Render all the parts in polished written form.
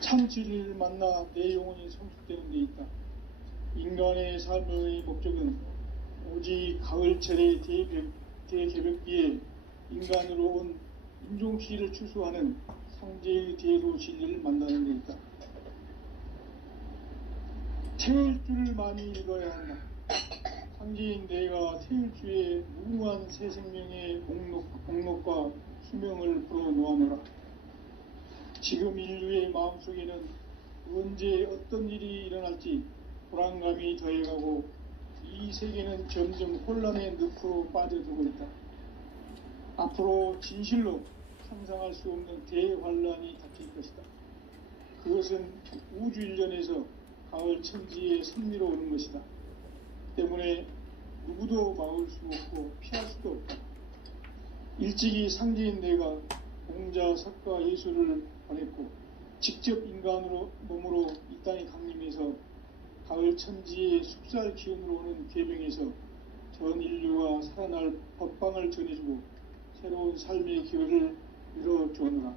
참치를 만나 내 영혼이 성숙되는 데 있다. 인간의 삶의 목적은 오직 가을철의 대개벽기에 인간으로 온 인종시를 추수하는 상제의 대로 진리를 만나는 데 있다. 태울 줄을 많이 읽어야 한다. 상제인 내가 태울 주의 무궁한 새 생명의 목록과 수명을 불어놓아노라. 지금 인류의 마음속에는 언제 어떤 일이 일어날지 불안감이 더해가고 이 세계는 점점 혼란의 늪으로 빠져들고 있다. 앞으로 진실로 상상할 수 없는 대환란이 닥칠 것이다. 그것은 우주 일련에서 가을 천지의 섭리로 오는 것이다. 때문에 누구도 막을 수 없고 피할 수도 없다. 일찍이 상제인 내가 공자, 석가, 예수를 보냈고 직접 인간으로 몸으로 이 땅에 강림해서 가을 천지의 숲살 기운으로 오는 계명에서 전 인류가 살아날 법방을 전해주고 새로운 삶의 기회를 이뤄주오노라.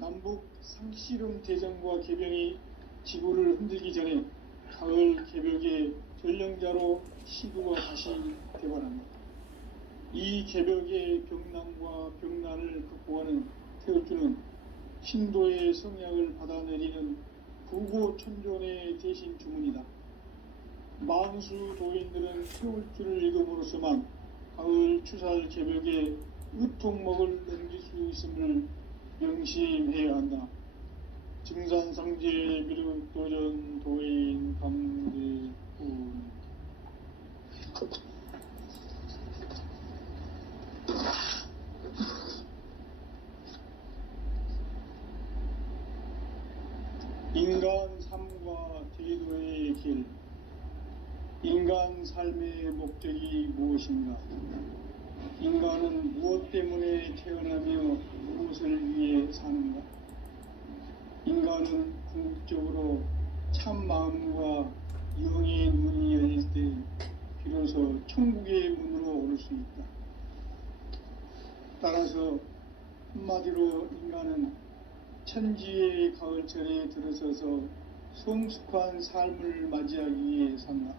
남북 상씨름 대전과 계병이 지구를 흔들기 전에 가을 개벽의 전령자로 시구가 다시 되관합니다. 이 개벽의 병남과 병난을 극복하는 태울주는 신도의 성약을 받아내리는 부고천존의 대신 주문이다. 만수 도인들은 태울주를 읽음으로써만 가을 추살 개벽의 으통목을 넘길 수 있음을 명심해야 한다. 증산상제 미륵도전 도인 강대군. 인간 삶과 제도의 길. 인간 삶의 목적이 무엇인가? 인간은 무엇 때문에 태어나며 무엇을 위해 사는가? 인간은 궁극적으로 참 마음과 영의 문이 열릴 때 비로소 천국의 문으로 오를 수 있다. 따라서 한마디로 인간은 천지의 가을철에 들어서서 성숙한 삶을 맞이하기 위해 산다.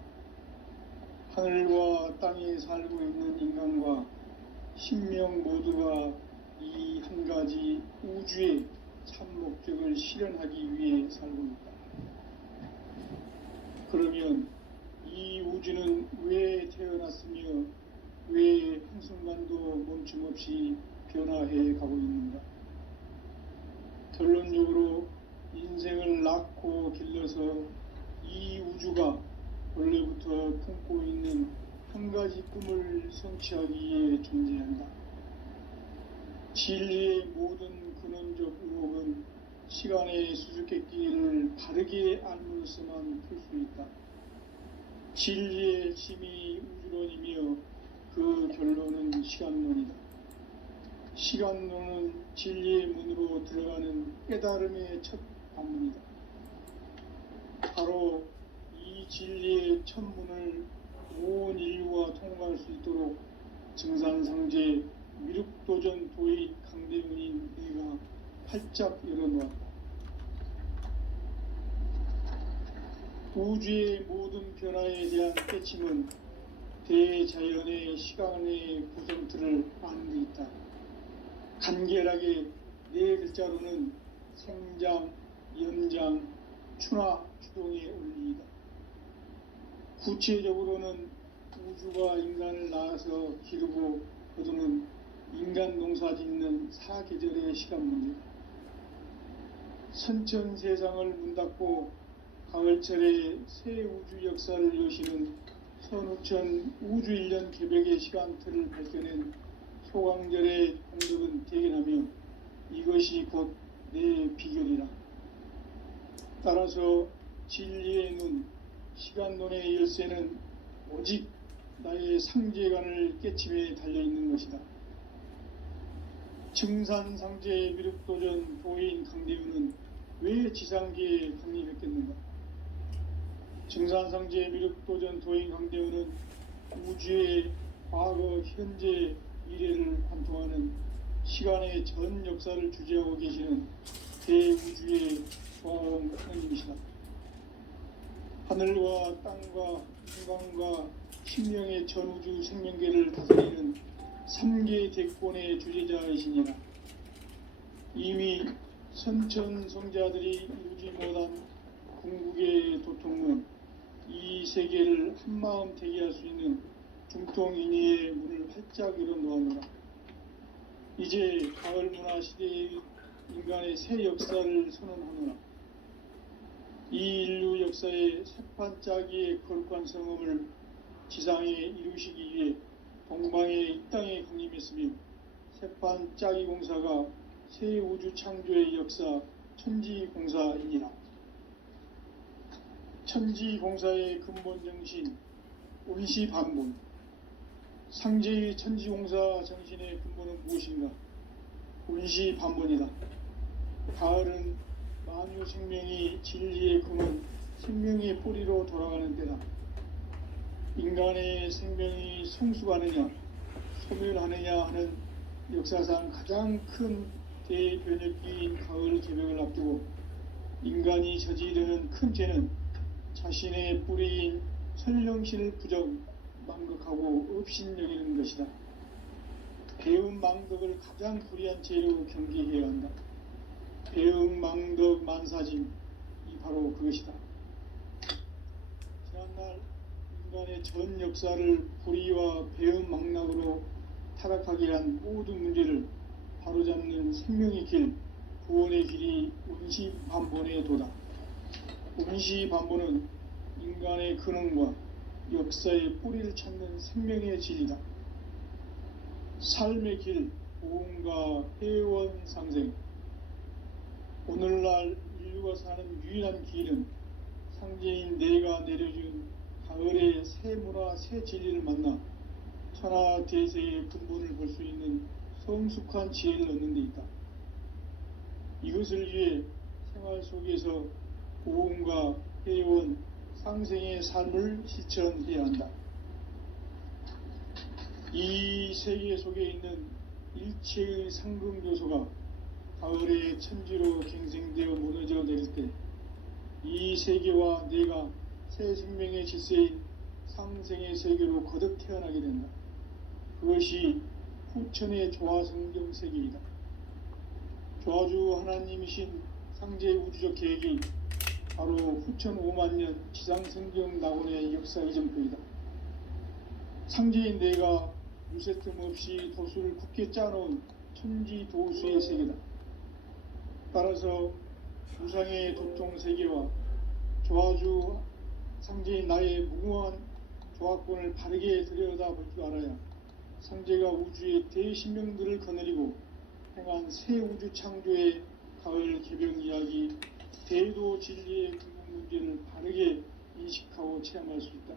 하늘과 땅에 살고 있는 인간과 신명 모두가 이 한 가지 우주의 참 목적을 실현하기 위해 살고 있다. 그러면 이 우주는 왜 태어났으며 왜 한순간도 멈춤없이 변화해 가고 있는가? 결론적으로 인생을 낳고 길러서 이 우주가 원래부터 품고 있는 한 가지 꿈을 성취하기 위해 존재한다. 진리의 모든 근원적 의혹은 시간의 수수께끼를 바르게 알므로서만 풀 수 있다. 진리의 핵심이 우주론이며 그 결론은 시간론이다. 시간론은 진리의 문으로 들어가는 깨달음의 첫 관문이다. 바로 이 진리의 첫 문을 온 인류가 통과할 수 있도록 증산상제 미륵도전 도의 강대문인 내가 활짝 열어놓았다. 우주의 모든 변화에 대한 깨침은 대자연의 시간의 구성틀을 아는 데 있다. 간결하게 네 글자로는 생장, 연장, 추나, 추동의 원리이다. 구체적으로는 우주가 인간을 낳아서 기르고 거두는 인간 농사 짓는 사계절의 시간 문제다. 선천 세상을 문 닫고 가을철에 새 우주 역사를 여시는 선우천 우주일년 개벽의 시간틀을 밝혀낸 소강절의 공덕은 대견하며 이것이 곧 내 비결이라. 따라서 진리의 눈, 시간론의 열쇠는 오직 나의 상제관을 깨침에 달려있는 것이다. 증산상제 미륵도전 도인 강대윤은 왜 지상계에 강림했겠는가? 증산상제 미륵도전 도인 강대윤은 우주의 과거, 현재, 미래를 관통하는 시간의 전 역사를 주재하고 계시는 대우주의 하느님이시다. 하늘과 땅과 인간과 신명의 전우주 생명계를 다스리는 3계 대권의 주제자이시니라. 이미 선천성자들이 이루지 못한 궁극의 도통은 이 세계를 한마음 되게 할 수 있는 중통인의의 문을 활짝 열어놓았노라. 이제 가을 문화 시대의 인간의 새 역사를 선언하노라. 이 인류 역사의 새판짜기의 거룩한 성음을 지상에 이루시기 위해 동방의 이 땅에 강림했으며 새판짜기 공사가 새 우주 창조의 역사 천지공사이니라. 천지공사의 근본 정신 온시반본. 상제의 천지공사 정신의 근본은 무엇인가? 온시반본이다. 가을은 만유 생명이 진리의 근원 생명의 뿌리로 돌아가는 때다. 인간의 생명이 성숙하느냐 소멸하느냐 하는 역사상 가장 큰 대변혁기인 가을 개벽을 앞두고 인간이 저지르는 큰 죄는 자신의 뿌리인 선령신을 부정 망극하고 업신여기는 것이다. 배음 망덕을 가장 불의한 죄로 경계해야 한다. 배음 망덕 만사짐이 바로 그것이다. 지난날 인간의 전 역사를 불의와 배음 망락으로 타락하게 한 모든 문제를 바로잡는 생명의 길, 구원의 길이 온시반본의 도다. 온시반본은 인간의 근원과 역사의 뿌리를 찾는 생명의 진리다. 삶의 길, 보험과 회원 상생. 오늘날 인류가 사는 유일한 길은 상제인 내가 내려준 가을의 새 문화, 새 진리를 만나 천하 대세의 근본을 볼 수 있는 성숙한 지혜를 얻는 데 있다. 이것을 위해 생활 속에서 보험과 회원, 상생의 삶을 실천해야 한다. 이 세계 속에 있는 일체의 상금 요소가 가을의 천지로 갱생되어 무너져 내릴 때 이 세계와 내가 새 생명의 질서인 상생의 세계로 거듭 태어나게 된다. 그것이 후천의 조화성경 세계이다. 조화주 하나님이신 상제의 우주적 계획이 바로 후천 5만년 지상성경 낙원의 역사 이정표이다. 상제인 내가 무쇠 틈 없이 도수를 굳게 짜놓은 천지 도수의 세계다. 따라서 우상의 도통 세계와 조화주 상제인 나의 무궁한 조화권을 바르게 들여다볼 줄 알아야 상제가 우주의 대신명들을 거느리고 행한 새 우주 창조의 가을 개병 이야기, 대도 진리의 근본 문제를 바르게 인식하고 체험할 수 있다.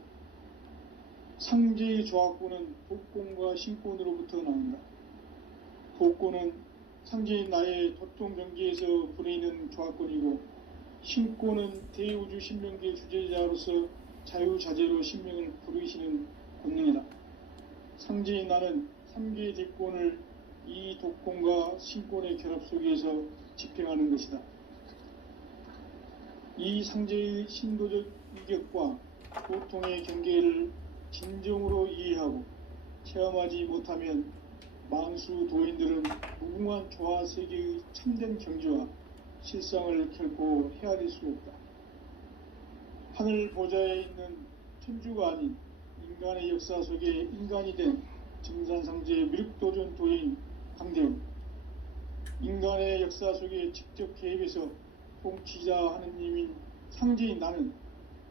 상제의 조화권은 독권과 신권으로부터 나온다. 독권은 상제인 나의 도통 경계에서 부리는 조화권이고, 신권은 대우주 신명계 주제자로서 자유자재로 신명을 부르시는 권능이다. 상제인 나는 3개의 대권을 이 독권과 신권의 결합 속에서 집행하는 것이다. 이 상제의 신도적 이격과 고통의 경계를 진정으로 이해하고 체험하지 못하면 만수 도인들은 무궁한 조화세계의 참된 경지와 실상을 결코 헤아릴 수 없다. 하늘 보좌에 있는 천주가 아닌 인간의 역사 속에 인간이 된 증산상제의 미륵도전 도인 강대훈, 인간의 역사 속에 직접 개입해서 통치자 하느님인 상제인 나는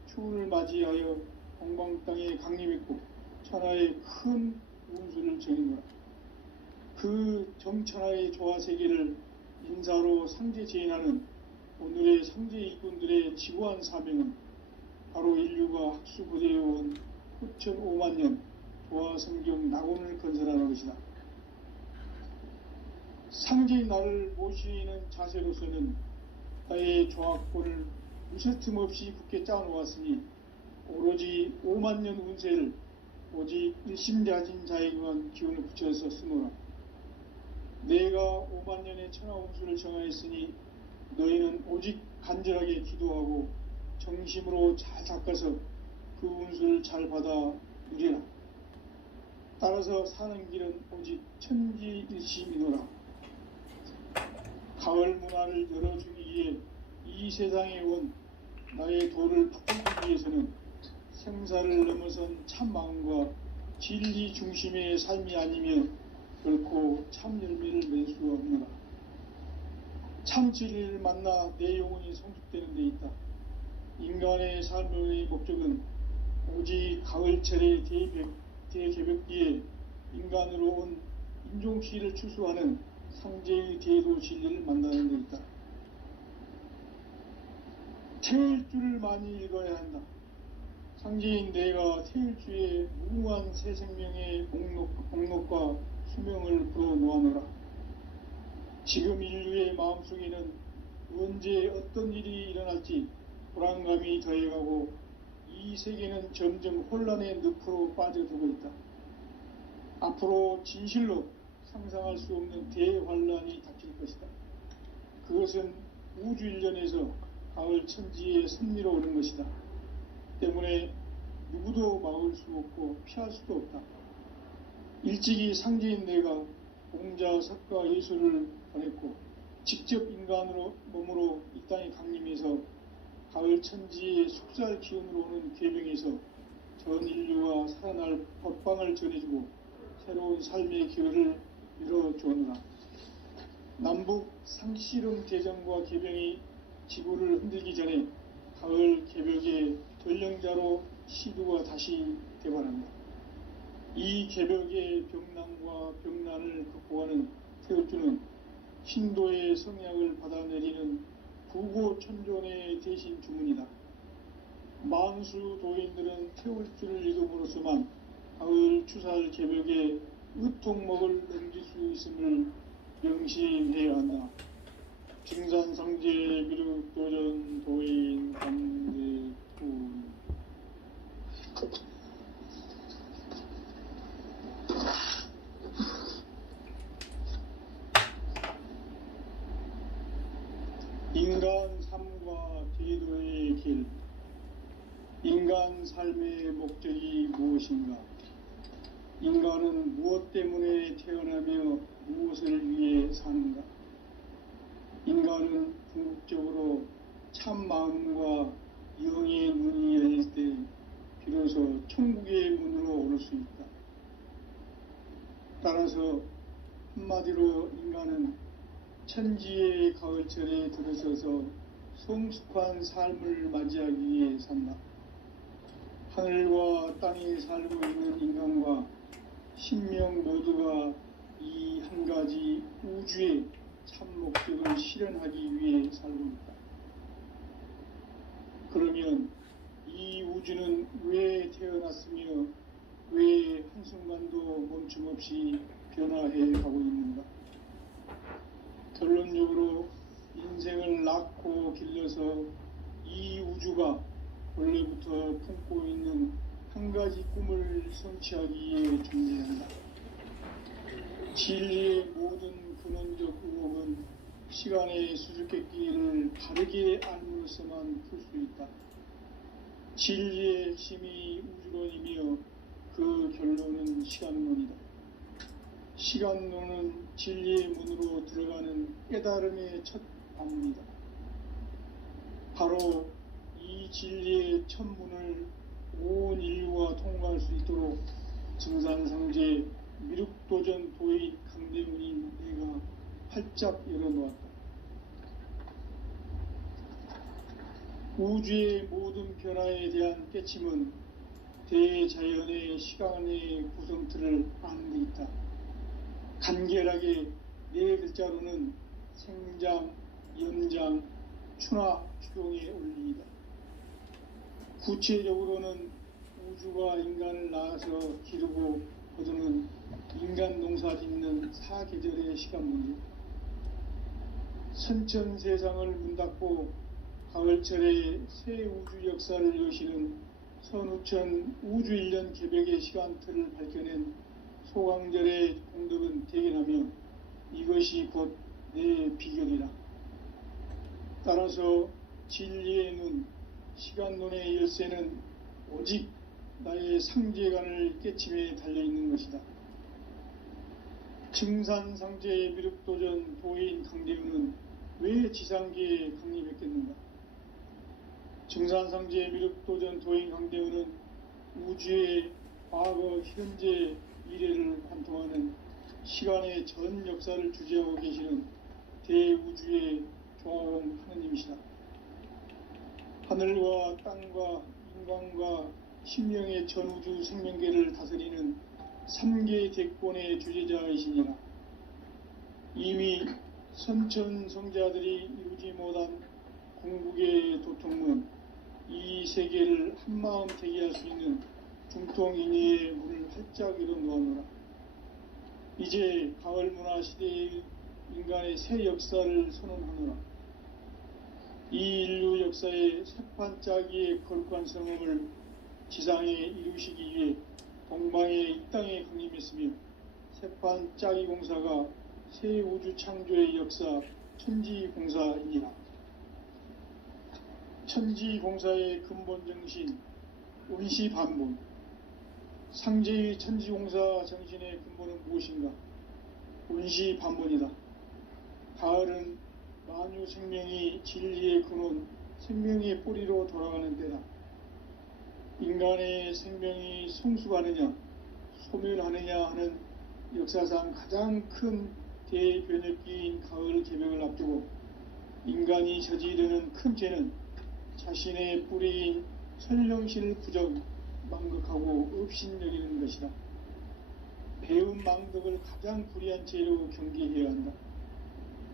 추운을 맞이하여 동방 땅에 강림했고 천하의 큰 운수를 전했노라. 그 정천하의 조화세계를 인사로 상제 제인하는 오늘의 상제 일꾼들의 지구한 사명은 바로 인류가 학수고대해온 후천 5만년 조화성경 낙원을 건설하는 것이다. 상제인 나를 모시는 자세로서는 나의 조화권을 무쇠 틈 없이 굳게 짜놓았으니 오로지 5만년 운세를 오직 일심자진 자에게만 기운을 붙여서 쓰노라. 내가 5만년의 천하 운수를 정하였으니 너희는 오직 간절하게 기도하고 정심으로 잘 닦아서 그 운수를 잘 받아 누리라. 따라서 사는 길은 오직 천지일심이노라. 가을 문화를 열어주기 위해 이 세상에 온 나의 도를 바꾸기 위해서는 생사를 넘어선 참 마음과 진리 중심의 삶이 아니면 결코 참 열매를 맺을 수가 없노라. 참 진리를 만나 내 영혼이 성숙되는 데 있다. 인간의 삶의 목적은 오직 가을철의 대개벽기에 인간으로 온 인종시를 추수하는 상제의 대도 진리를 만나는 데 있다. 태일주를 많이 읽어야 한다. 상제인 내가 태일주의 무궁한 새 생명의 목록과 수명을 풀어놓아노라. 지금 인류의 마음속에는 언제 어떤 일이 일어날지 불안감이 더해가고 이 세계는 점점 혼란의 늪으로 빠져들고 있다. 앞으로 진실로 상상할 수 없는 대환란이 닥칠 것이다. 그것은 우주 일련에서 가을 천지의 섭리로 오는 것이다. 때문에 누구도 막을 수 없고 피할 수도 없다. 일찍이 상제인 내가 공자, 석가, 예수를 보냈고 직접 인간으로 몸으로 이 땅에 강림해서 가을 천지의 속살 기운으로 오는 계명에서 전 인류와 살아날 법방을 전해주고 새로운 삶의 기회를 열어주었노라. 남북 상씨름 대전과 계병이 지구를 흔들기 전에 가을 개벽의 전령자로 시두가 다시 되관한다. 이 개벽의 병난과 병난을 극복하는 태울주는 신도의 성약을 받아내리는 부고천존의 대신 주문이다. 만수 도인들은 태울주를 읽음으로써만 가을 추살 개벽의 의통목을 넘길 수 있음을 명심해야 한다. 증산상제 미륵도전 도인 감대구. 인간 삶과 제도의 길. 인간 삶의 목적이 무엇인가? 인간은 무엇 때문에 태어나며 무엇을 위해 사는가? 인간은 궁극적으로 참 마음과 영의 문이 열릴 때 비로소 천국의 문으로 오를 수 있다. 따라서 한마디로 인간은 천지의 가을철에 들어서서 성숙한 삶을 맞이하기 위해 산다. 하늘과 땅에 살고 있는 인간과 신명 모두가 이 한 가지 우주의 참 목적을 실현하기 위해 살고 있다. 그러면 이 우주는 왜 태어났으며 왜 한순간도 멈춤 없이 변화해 가고 있는가? 결론적으로 인생을 낳고 길러서 이 우주가 원래부터 품고 있는 한 가지 꿈을 성취하기 위해 존재한다. 진리의 모든 근원적 의혹은 시간의 수수께끼를 바르게 알므로서만 풀 수 있다. 진리의 핵심이 우주론이며 그 결론은 시간론이다. 시간론은 진리의 문으로 들어가는 깨달음의 첫 방문이다. 바로 이 진리의 첫 문을 온 인류가 통과할 수 있도록 증산상제 미륵도전 도의 강대문인 내가 활짝 열어놓았다. 우주의 모든 변화에 대한 깨침은 대자연의 시간의 구성틀을 아는 데 있다. 간결하게 네 글자로는 생장, 연장, 추나 추동의 원리이다. 구체적으로는 우주가 인간을 낳아서 기르고 거두는 인간 농사 짓는 사계절의 시간 문제. 선천 세상을 문 닫고 가을철에 새 우주 역사를 여시는 선우천 우주일년 개벽의 시간틀을 밝혀낸 소강절의 공덕은 대견하며 이것이 곧 내 비결이라. 따라서 진리의 눈, 시간 눈의 열쇠는 오직 나의 상제간을 깨침에 달려있는 것이다. 증산상제의 미륵도전 도인 강대우는 왜 지상계에 강림했겠는가? 증산상제의 미륵도전 도인 강대우는 우주의 과거, 현재, 미래를 관통하는 시간의 전 역사를 주재하고 계시는 대우주의 조화원 하느님이시다. 하늘과 땅과 인간과 신명의 전우주 생명계를 다스리는 3개 대권의 주제자이시니라. 이미 선천성자들이 이루지 못한 궁극의 도통문, 이 세계를 한마음 대기할 수 있는 중통인의의 문을 활짝 열어놓아노라. 이제 가을 문화 시대의 인간의 새 역사를 선언하노라. 이 인류 역사의 새판짜기의 거룩한 성험을 지상에 이루시기 위해 동방의 이 땅에 강림했으며 새판짜기 공사가 새 우주 창조의 역사 천지공사이니라. 천지공사의 근본 정신 운시반본, 상제의 천지공사 정신의 근본은 무엇인가? 운시반본이다. 가을은 만유 생명이 진리의 근원, 생명의 뿌리로 돌아가는 때다. 인간의 생명이 성숙하느냐, 소멸하느냐 하는 역사상 가장 큰 대변혁기인 가을 개벽을 앞두고 인간이 저지르는 큰 죄는 자신의 뿌리인 선령신을 부정, 망극하고 업신여기는 것이다. 배음 망덕을 가장 불의한 죄로 경계해야 한다.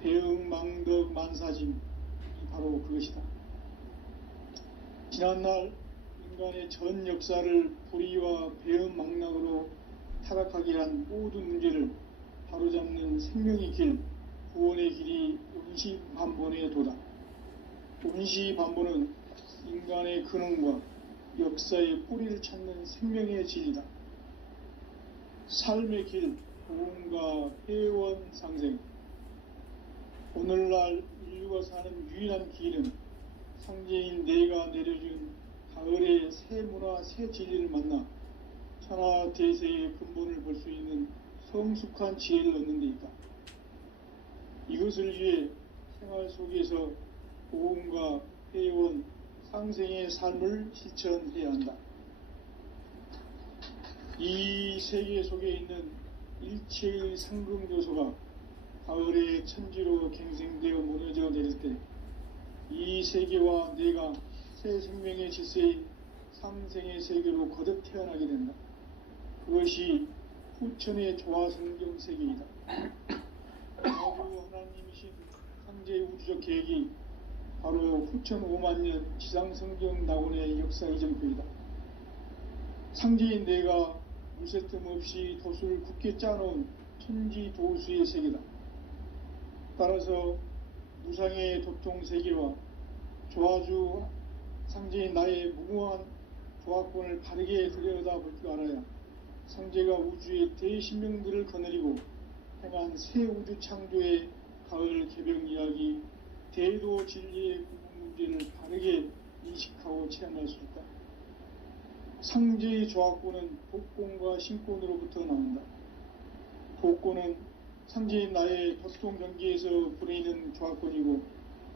배음 망덕 만사짐이 바로 그것이다. 지난날 인간의 전 역사를 불의와 배음 망락으로 타락하게 한 모든 문제를 바로잡는 생명의 길, 구원의 길이 운시반본의 도다. 운시반본은 인간의 근원과 역사의 뿌리를 찾는 생명의 진리다. 삶의 길, 보험과 회원 상생. 오늘날 인류가 사는 유일한 길은 상제인 내가 내려준 가을의 새 문화, 새 진리를 만나 천하 대세의 근본을 볼 수 있는 성숙한 지혜를 얻는 데 있다. 이것을 위해 생활 속에서 보험과 회원, 상생의 삶을 실천해야 한다. 이 세계 속에 있는 일체의 상금 요소가 가을의 천지로 갱생되어 무너져 내릴 때 이 세계와 내가 새 생명의 질서인 상생의 세계로 거듭 태어나게 된다. 그것이 후천의 조화성경 세계이다. 바로 하나님이신 상제의 우주적 계획이 바로 후천 5만년 지상성경 낙원의 역사 이정표이다. 상제인 내가 물새틈 없이 도수를 굳게 짜놓은 천지 도수의 세계다. 따라서 무상의 도통 세계와 조화주 상제인 나의 무궁한 조화권을 바르게 들여다볼 줄 알아야 상제가 우주의 대신명들을 거느리고 행한 새 우주 창조의 가을 개벽 이야기, 대도 진리의 궁극 문제를 바르게 인식하고 체험할 수 있다. 상제의 조화권은 복권과 신권으로부터 나온다. 복권은 상제인 나의 도통 경계에서 부리는 조화권이고,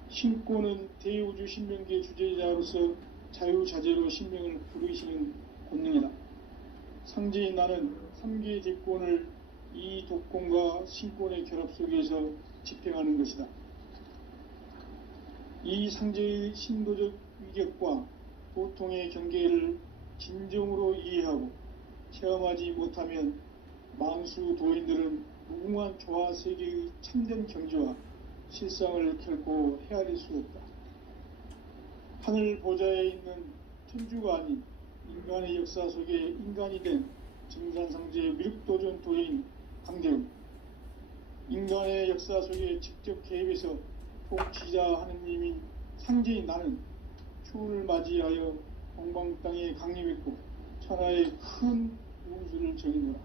신권은 대우주 신명계 주제자로서 자유자재로 신명을 부르시는 권능이다. 상제인 나는 3개의 대권을 이 독권과 신권의 결합 속에서 집행하는 것이다. 이 상제의 신도적 위격과 도통의 경계를 진정으로 이해하고 체험하지 못하면 만수 도인들은 무궁한 조화 세계의 참된 경지와 실상을 결코 헤아릴 수 없다. 하늘 보좌에 있는 천주가 아닌 인간의 역사 속에 인간이 된 증산상제의 미륵도전 도인 강대우, 인간의 역사 속에 직접 개입해서 통치자 하느님인 상제인 나는 추운을 맞이하여 동방 땅에 강림했고 천하의 큰 우주를 정의노라.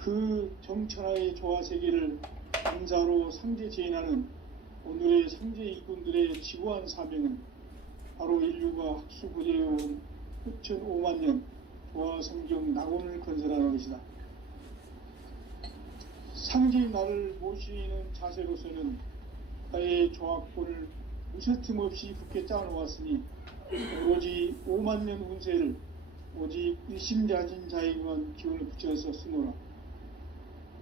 그 정천하의 조화 세계를 인사로 상제 제인하는 오늘의 상제 일꾼들의 지구한 사명은 바로 인류가 학수고대해온 흑천 5만 년 조화성경 낙원을 건설하는 것이다. 상제의 나를 모시는 자세로서는 나의 조합권을 무쇠틈 없이 굳게 짜놓았으니 오로지 5만 년 운세를 오직 일심자진 자에게만 기운을 붙여서 쓰노라.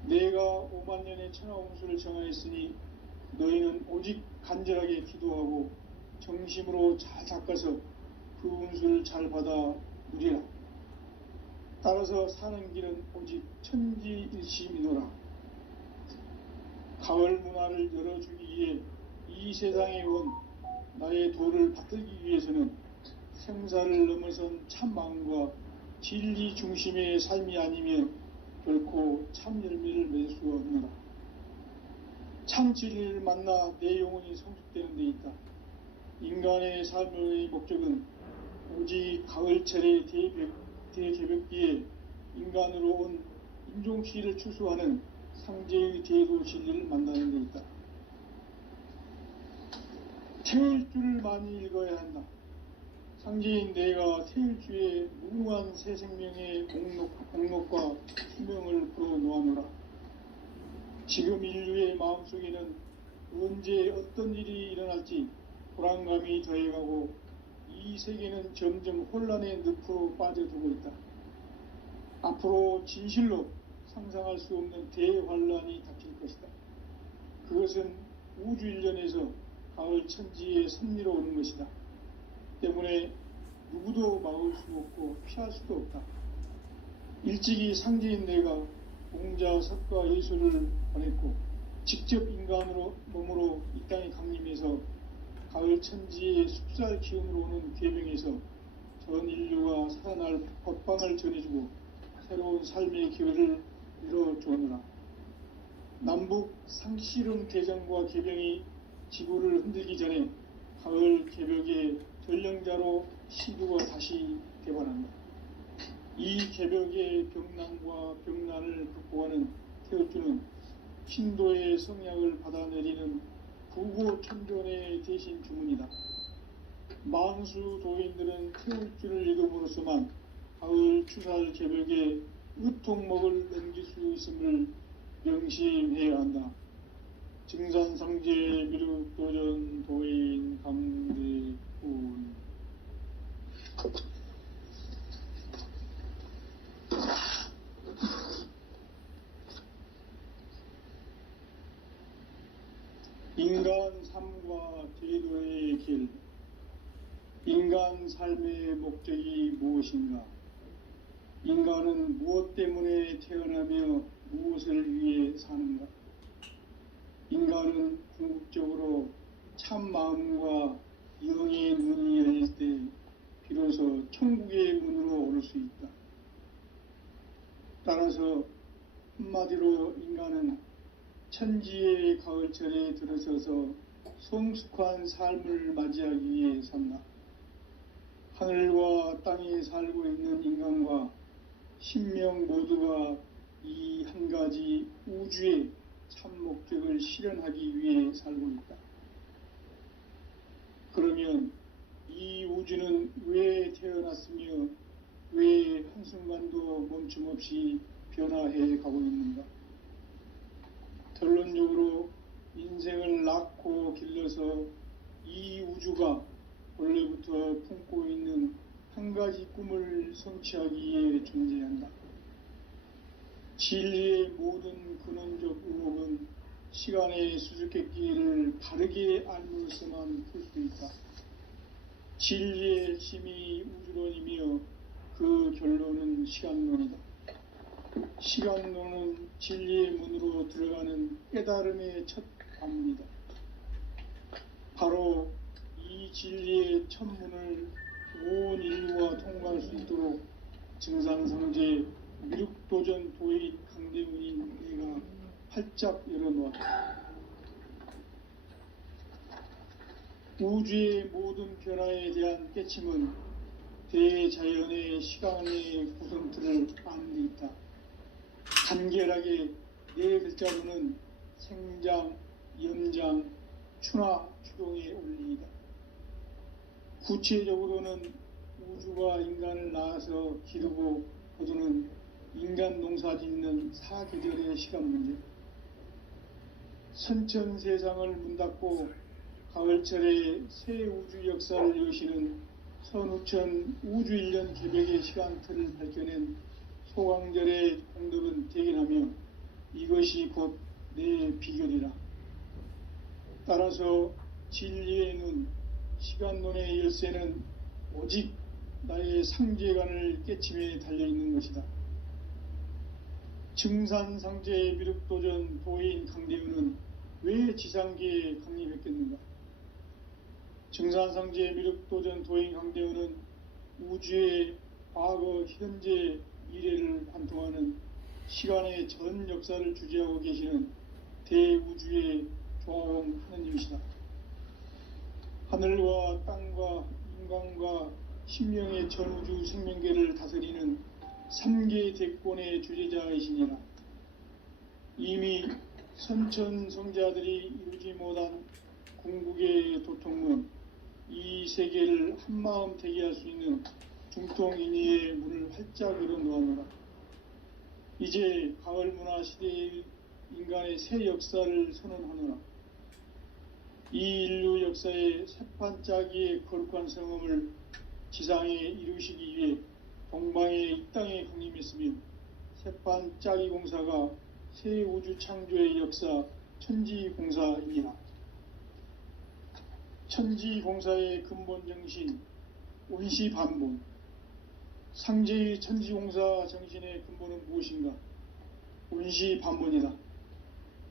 내가 5만 년의 천하 운수를 정하였으니 너희는 오직 간절하게 기도하고 정심으로 잘 닦아서 그 운수를 잘 받아 누리라. 따라서 사는 길은 오직 천지일심이노라. 가을 문화를 열어주기 위해 이 세상에 온 나의 도를 받들기 위해서는 생사를 넘어선 참 마음과 진리 중심의 삶이 아니면 결코 참 열매를 맺을 수가 없노라. 참 진리를 만나 내 영혼이 성숙되는 데 있다. 인간의 삶의 목적은 오직 가을철의 대개벽기에 인간으로 온 인종시를 추수하는 상제의 대도 진리를 만나는 데 있다. 태일주를 많이 읽어야 한다. 상제인 내가 태일주의 무궁한 새 생명의 목록과 수명을 풀어놓아노라. 지금 인류의 마음속에는 언제 어떤 일이 일어날지 불안감이 더해가고 이 세계는 점점 혼란의 늪으로 빠져들고 있다. 앞으로 진실로 상상할 수 없는 대환란이 닥칠 것이다. 그것은 우주 일련에서 가을 천지의 섭리로 오는 것이다. 때문에 누구도 막을 수 없고 피할 수도 없다. 일찍이 상제인 내가 공자, 석가, 예수를 보냈고 직접 인간으로 몸으로 이 땅에 강림해서 가을 천지의 숲살 기운으로 오는 괴병에서 전 인류가 살아날 법방을 전해주고 새로운 삶의 기회를 열어주느라. 남북 상실은 대전과 개병이 지구를 흔들기 전에 가을 개벽의 전령자로 시두가 다시 개발한다. 이 개벽의 병난과 병난을 극복하는 태울주는 신도의 성약을 받아내리는 구고천존의 대신 주문이다. 만수 도인들은 태울주를 읽음으로써만 가을 추살 개벽의 으통목을 넘길 수 있음을 명심해야 한다. 증산상제 미륵도전 도인 강대군. 인간 삶과 제도의 길. 인간 삶의 목적이 무엇인가? 인간은 무엇 때문에 태어나며 무엇을 위해 사는가? 인간은 궁극적으로 참 마음과 영의 문이 열릴 때 비로소 천국의 문으로 오를 수 있다. 따라서 한마디로 인간은 천지의 가을철에 들어서서 성숙한 삶을 맞이하기 위해 산다. 하늘과 땅에 살고 있는 인간과 신명 모두가 이 한 가지 우주의 참 목적을 실현하기 위해 살고 있다. 그러면 이 우주는 왜 태어났으며 왜 한순간도 멈춤 없이 변화해 가고 있는가? 결론적으로 인생을 낳고 길러서 이 우주가 원래부터 품고 있는 한 가지 꿈을 성취하기 위해 존재한다. 진리의 모든 근원적 의혹은 시간의 수수께끼를 바르게 알므로서만 풀 수 있다. 진리의 핵심이 우주론이며 그 결론은 시간론이다. 시간론은 진리의 문으로 들어가는 깨달음의 첫 관문이다. 바로 이 진리의 첫 문을 온 인류가 통과할 수 있도록 증산성제 미륵도전 도인 강대훈인 내가 활짝 열어놓았다. 우주의 모든 변화에 대한 깨침은 대자연의 시간의 구성틀을 아는 데 있다. 간결하게 네 글자로는 생장, 염장, 추나 추동에 올리이다. 구체적으로는 우주가 인간을 낳아서 기르고 거두는 인간 농사 짓는 사계절의 시간 문제, 선천 세상을 문 닫고 가을철에 새 우주 역사를 여시는 선우천 우주 1년 개벽의 시간틀을 밝혀낸 소강절의 공덕은 대견하며 이것이 곧 내 비결이라. 따라서 진리의 눈, 시간론의 열쇠는 오직 나의 상제관을 깨침에 달려있는 것이다. 증산상제의 미륵도전 도인 강대우는 왜 지상계에 강림했겠는가? 증산상제의 미륵도전 도인 강대우는 우주의 과거, 현재, 미래를 관통하는 시간의 전 역사를 주재하고 계시는 대우주의 조화원 하느님이시다. 하늘과 땅과 인간과 신명의 전우주 생명계를 다스리는 3계 대권의 주재자이시니라. 이미 선천성자들이 이루지 못한 궁극의 도통문, 이 세계를 한마음 되게 할 수 있는 중통인의의 문을 활짝 열어 놓아노라. 이제 가을 문화 시대의 인간의 새 역사를 선언하노라. 이 인류 역사의 새판짜기의 거룩한 성음을 지상에 이루시기 위해 동방의 이 땅에 강림했으며 새판짜기 공사가 새 우주 창조의 역사 천지공사이니라. 천지공사의 근본 정신 온시반본, 상제의 천지공사 정신의 근본은 무엇인가? 온시반본이다.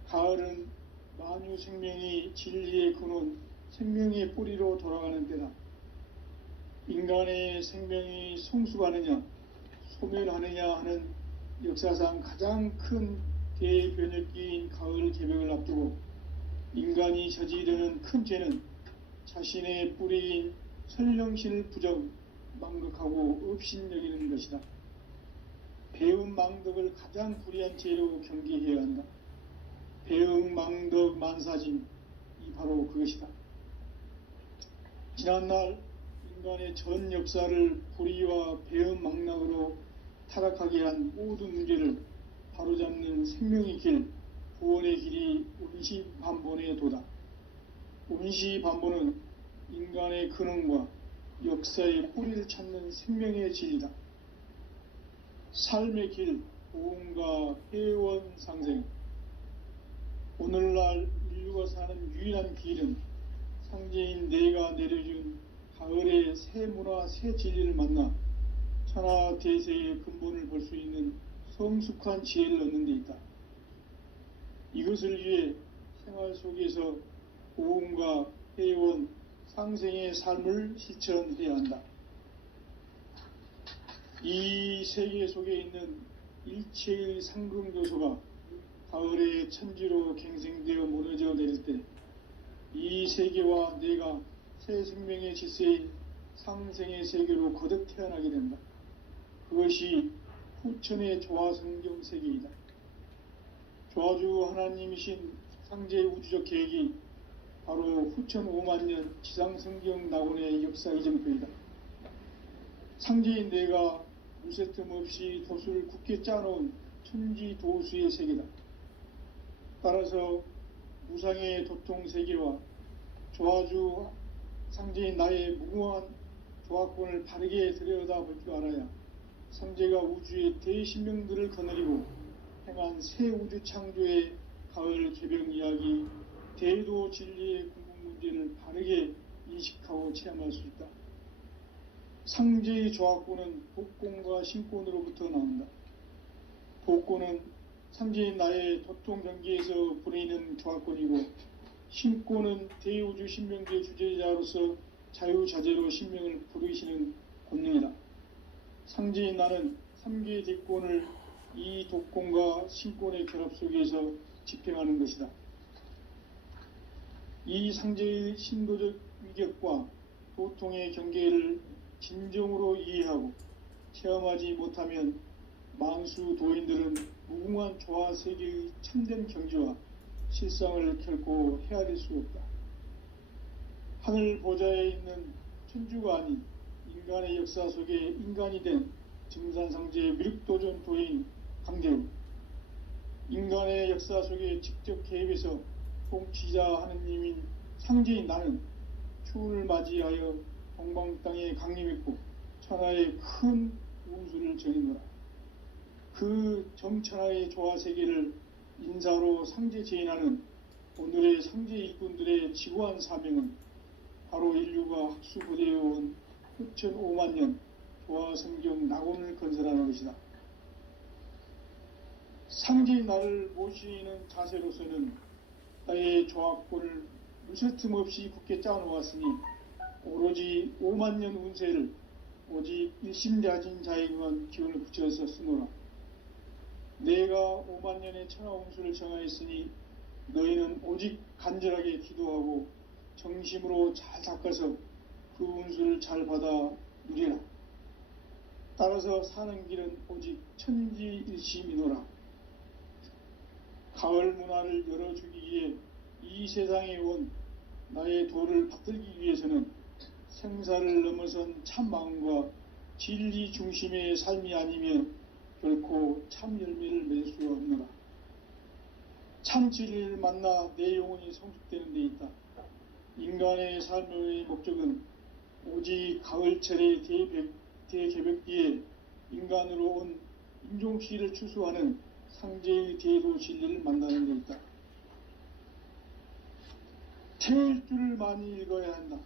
가을은 만유 생명이 진리의 근원, 생명의 뿌리로 돌아가는 때다. 인간의 생명이 성숙하느냐, 소멸하느냐 하는 역사상 가장 큰 대변혁기인 가을 개벽을 앞두고 인간이 저지르는 큰 죄는 자신의 뿌리인 설령신을 부정, 망극하고 업신여기는 것이다. 배움 망덕을 가장 불의한 죄로 경계해야 한다. 배응 망덕 만사진, 이 바로 그것이다. 지난날 인간의 전 역사를 불의와 배응 망락으로 타락하게 한 모든 문제를 바로잡는 생명의 길, 구원의 길이 온시반본의 도다. 온시반본은 인간의 근원과 역사의 뿌리를 찾는 생명의 진리다. 삶의 길, 보험과 회원 상생. 오늘날 인류가 사는 유일한 길은 상제인 내가 내려준 가을의 새 문화, 새 진리를 만나 천하 대세의 근본을 볼 수 있는 성숙한 지혜를 얻는 데 있다. 이것을 위해 생활 속에서 보험과 회원, 상생의 삶을 실천해야 한다. 이 세계 속에 있는 일체의 상금교소가 가을의 천지로 갱생되어 무너져 내릴 때 이 세계와 내가 새 생명의 질서인 상생의 세계로 거듭 태어나게 된다. 그것이 후천의 조화성경 세계이다. 조화주 하나님이신 상제의 우주적 계획이 바로 후천 5만년 지상성경 낙원의 역사 이정표이다. 상제인 내가 무새 틈 없이 도수를 굳게 짜놓은 천지도수의 세계다. 따라서 무상의 도통세계와 조화주 상제인 나의 무궁한 조화권을 바르게 들여다볼 줄 알아야 상제가 우주의 대신명들을 거느리고 행한 새 우주 창조의 가을 개벽 이야기, 대도 진리의 궁극 문제를 바르게 인식하고 체험할 수 있다. 상제의 조화권은 복권과 신권으로부터 나온다. 복권은 상제인 나의 도통 경계에서 보내는 조화권이고, 신권은 대우주 신명계 주제자로서 자유자재로 신명을 부르시는 권능이다. 상제인 나는 3계 대권을 이 독권과 신권의 결합 속에서 집행하는 것이다. 이 상제의 신도적 위격과 도통의 경계를 진정으로 이해하고 체험하지 못하면 만수 도인들은 무궁한 조화 세계의 참된 경지와 실상을 결코 헤아릴 수 없다. 하늘 보좌에 있는 천주가 아닌 인간의 역사 속에 인간이 된 증산상제의 미륵도전 도인 강대우, 인간의 역사 속에 직접 개입해서 통치자 하느님인 상제인 나는 추운을 맞이하여 동방 땅에 강림했고 천하의 큰 운수를 전이노라. 그 정천하의 조화 세계를 인사로 상제 제인하는 오늘의 상제 일꾼들의 지구한 사명은 바로 인류가 학수고대해온 흑천 5만 년 조화 성경 낙원을 건설하는 것이다. 상제의 나를 모시는 자세로서는 나의 조합권을 무쇠틈 없이 굳게 짜놓았으니 오로지 5만 년 운세를 오직 일심자진 자에게만 기운을 붙여서 쓰노라. 내가 5만 년의 천하 운수를 정하였으니 너희는 오직 간절하게 기도하고 정심으로 잘 닦아서 그 운수를 잘 받아 누리라. 따라서 사는 길은 오직 천지일심이노라. 가을 문화를 열어주기 위해 이 세상에 온 나의 도를 받들기 위해서는 생사를 넘어선 참 마음과 진리 중심의 삶이 아니면 결코 참 열매를 맺을 수 없노라. 참 진리를 만나 내 영혼이 성숙되는 데 있다. 인간의 삶의 목적은 오직 가을철의 대개벽기에 인간으로 온 인종시를 추수하는 상제의 대도 진리를 만나는 데 있다. 태일주를 많이 읽어야 한다.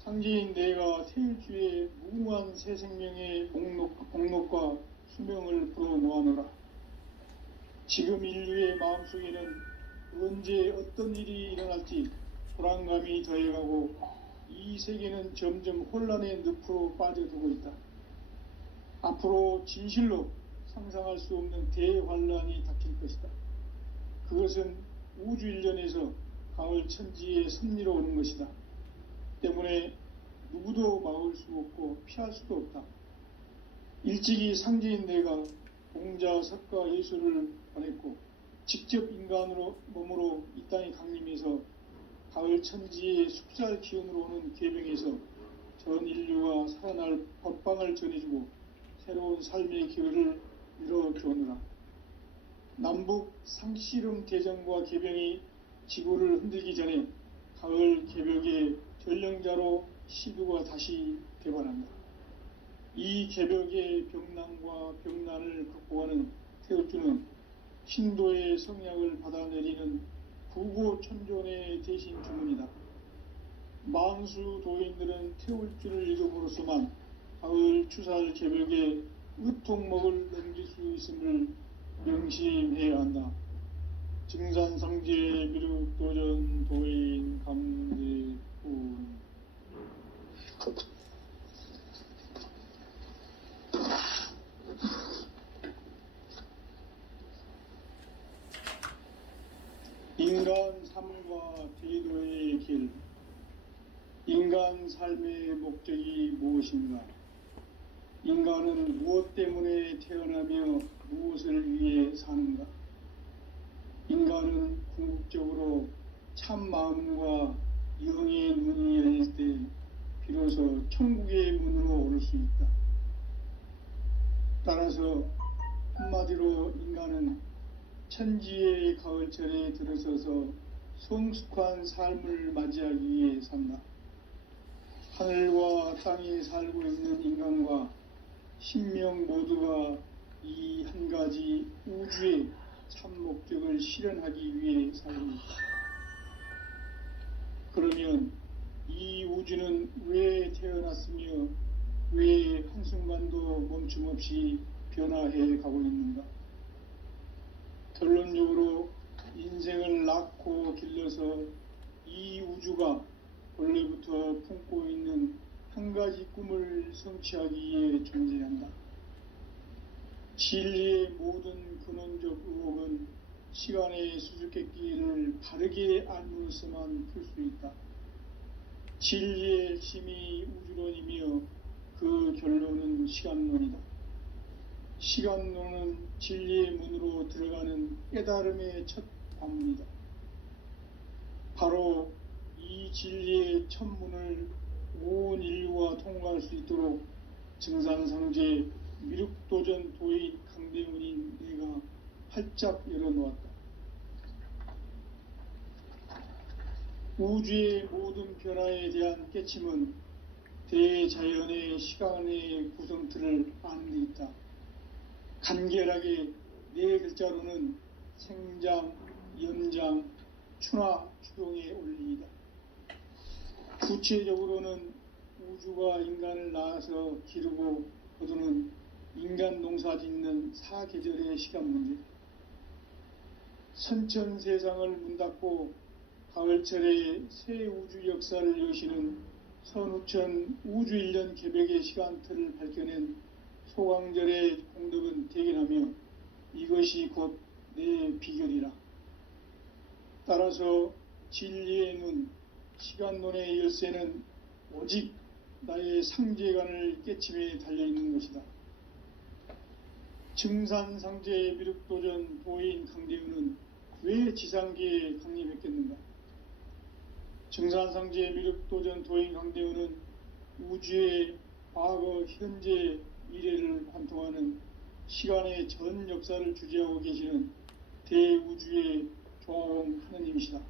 상제인 내가 태일주의 무궁한 새 생명의 목록과 수명을 불어놓아노라. 지금 인류의 마음속에는 언제 어떤 일이 일어날지 불안감이 더해가고 이 세계는 점점 혼란의 늪으로 빠져들고 있다. 앞으로 진실로 상상할 수 없는 대환란이 닥칠 것이다. 그것은 우주 일련에서 가을 천지의 섭리로 오는 것이다. 때문에 누구도 막을 수 없고 피할 수도 없다. 일찍이 상제인 내가 공자, 석가, 예수를 보냈고 직접 인간으로 몸으로 이 땅에 강림해서 가을 천지의 숙살 기운으로 오는 계명에서 전 인류가 살아날 법방을 전해주고 새로운 삶의 기회를 이뤄주느라. 남북 상씨름 대전과 개병이 지구를 흔들기 전에 가을 개벽의 전령자로 시두가 다시 개발한다. 이 개벽의 병난과 병난을 극복하는 태울주는 신도의 성약을 받아내리는 구고천존의 대신 주문이다. 만수 도인들은 태울주를 읽음으로써만 가을 추살 개벽의 의통목을 넘길 수 있음을 명심해야 한다. 증산상제 미륵도전 도인 강대훈. 인간 삶과 대도의 길. 인간 삶의 목적이 무엇인가? 인간은 무엇 때문에 태어나며 무엇을 위해 사는가? 인간은 궁극적으로 참 마음과 영의 문이 열릴 때 비로소 천국의 문으로 오를 수 있다. 따라서 한마디로 인간은 천지의 가을철에 들어서서 성숙한 삶을 맞이하기 위해 산다. 하늘과 땅에 살고 있는 인간과 신명 모두가 이 한 가지 우주의 참 목적을 실현하기 위해 살고 있다. 그러면 이 우주는 왜 태어났으며 왜 한순간도 멈춤 없이 변화해 가고 있는가? 결론적으로 인생을 낳고 길러서 이 우주가 원래부터 품고 있는 한 가지 꿈을 성취하기 위해 존재한다. 진리의 모든 근원적 의혹은 시간의 수수께끼를 바르게 알므로서만 풀 수 있다. 진리의 핵심이 우주론이며 그 결론은 시간론이다. 시간론은 진리의 문으로 들어가는 깨달음의 첫 관문이다. 바로 이 진리의 천문을 온 인류가 통과할 수 있도록 증산상제 미륵도전 도인 강대훈인 내가 활짝 열어놓았다. 우주의 모든 변화에 대한 깨침은 대자연의 시간의 구성틀을 아는 데 있다. 간결하게 네 글자로는 생장, 연장, 추나 추동의 원리이다. 구체적으로는 우주가 인간을 낳아서 기르고 거두는 인간 농사 짓는 사계절의 시간 문제, 선천 세상을 문 닫고 가을철에 새 우주 역사를 여시는 선우천 우주 1년 개벽의 시간틀을 밝혀낸 소강절의 공덕은 대견하며 이것이 곧 내 비결이라. 따라서 진리의 눈, 시간론의 열쇠는 오직 나의 상제관을 깨침에 달려있는 것이다. 증산상제 미륵도전 도인 강대훈은 왜 지상계에 강림했겠는가? 증산상제 미륵도전 도인 강대훈은 우주의 과거, 현재, 미래를 관통하는 시간의 전 역사를 주재하고 계시는 대우주의 조화원 하느님이시다.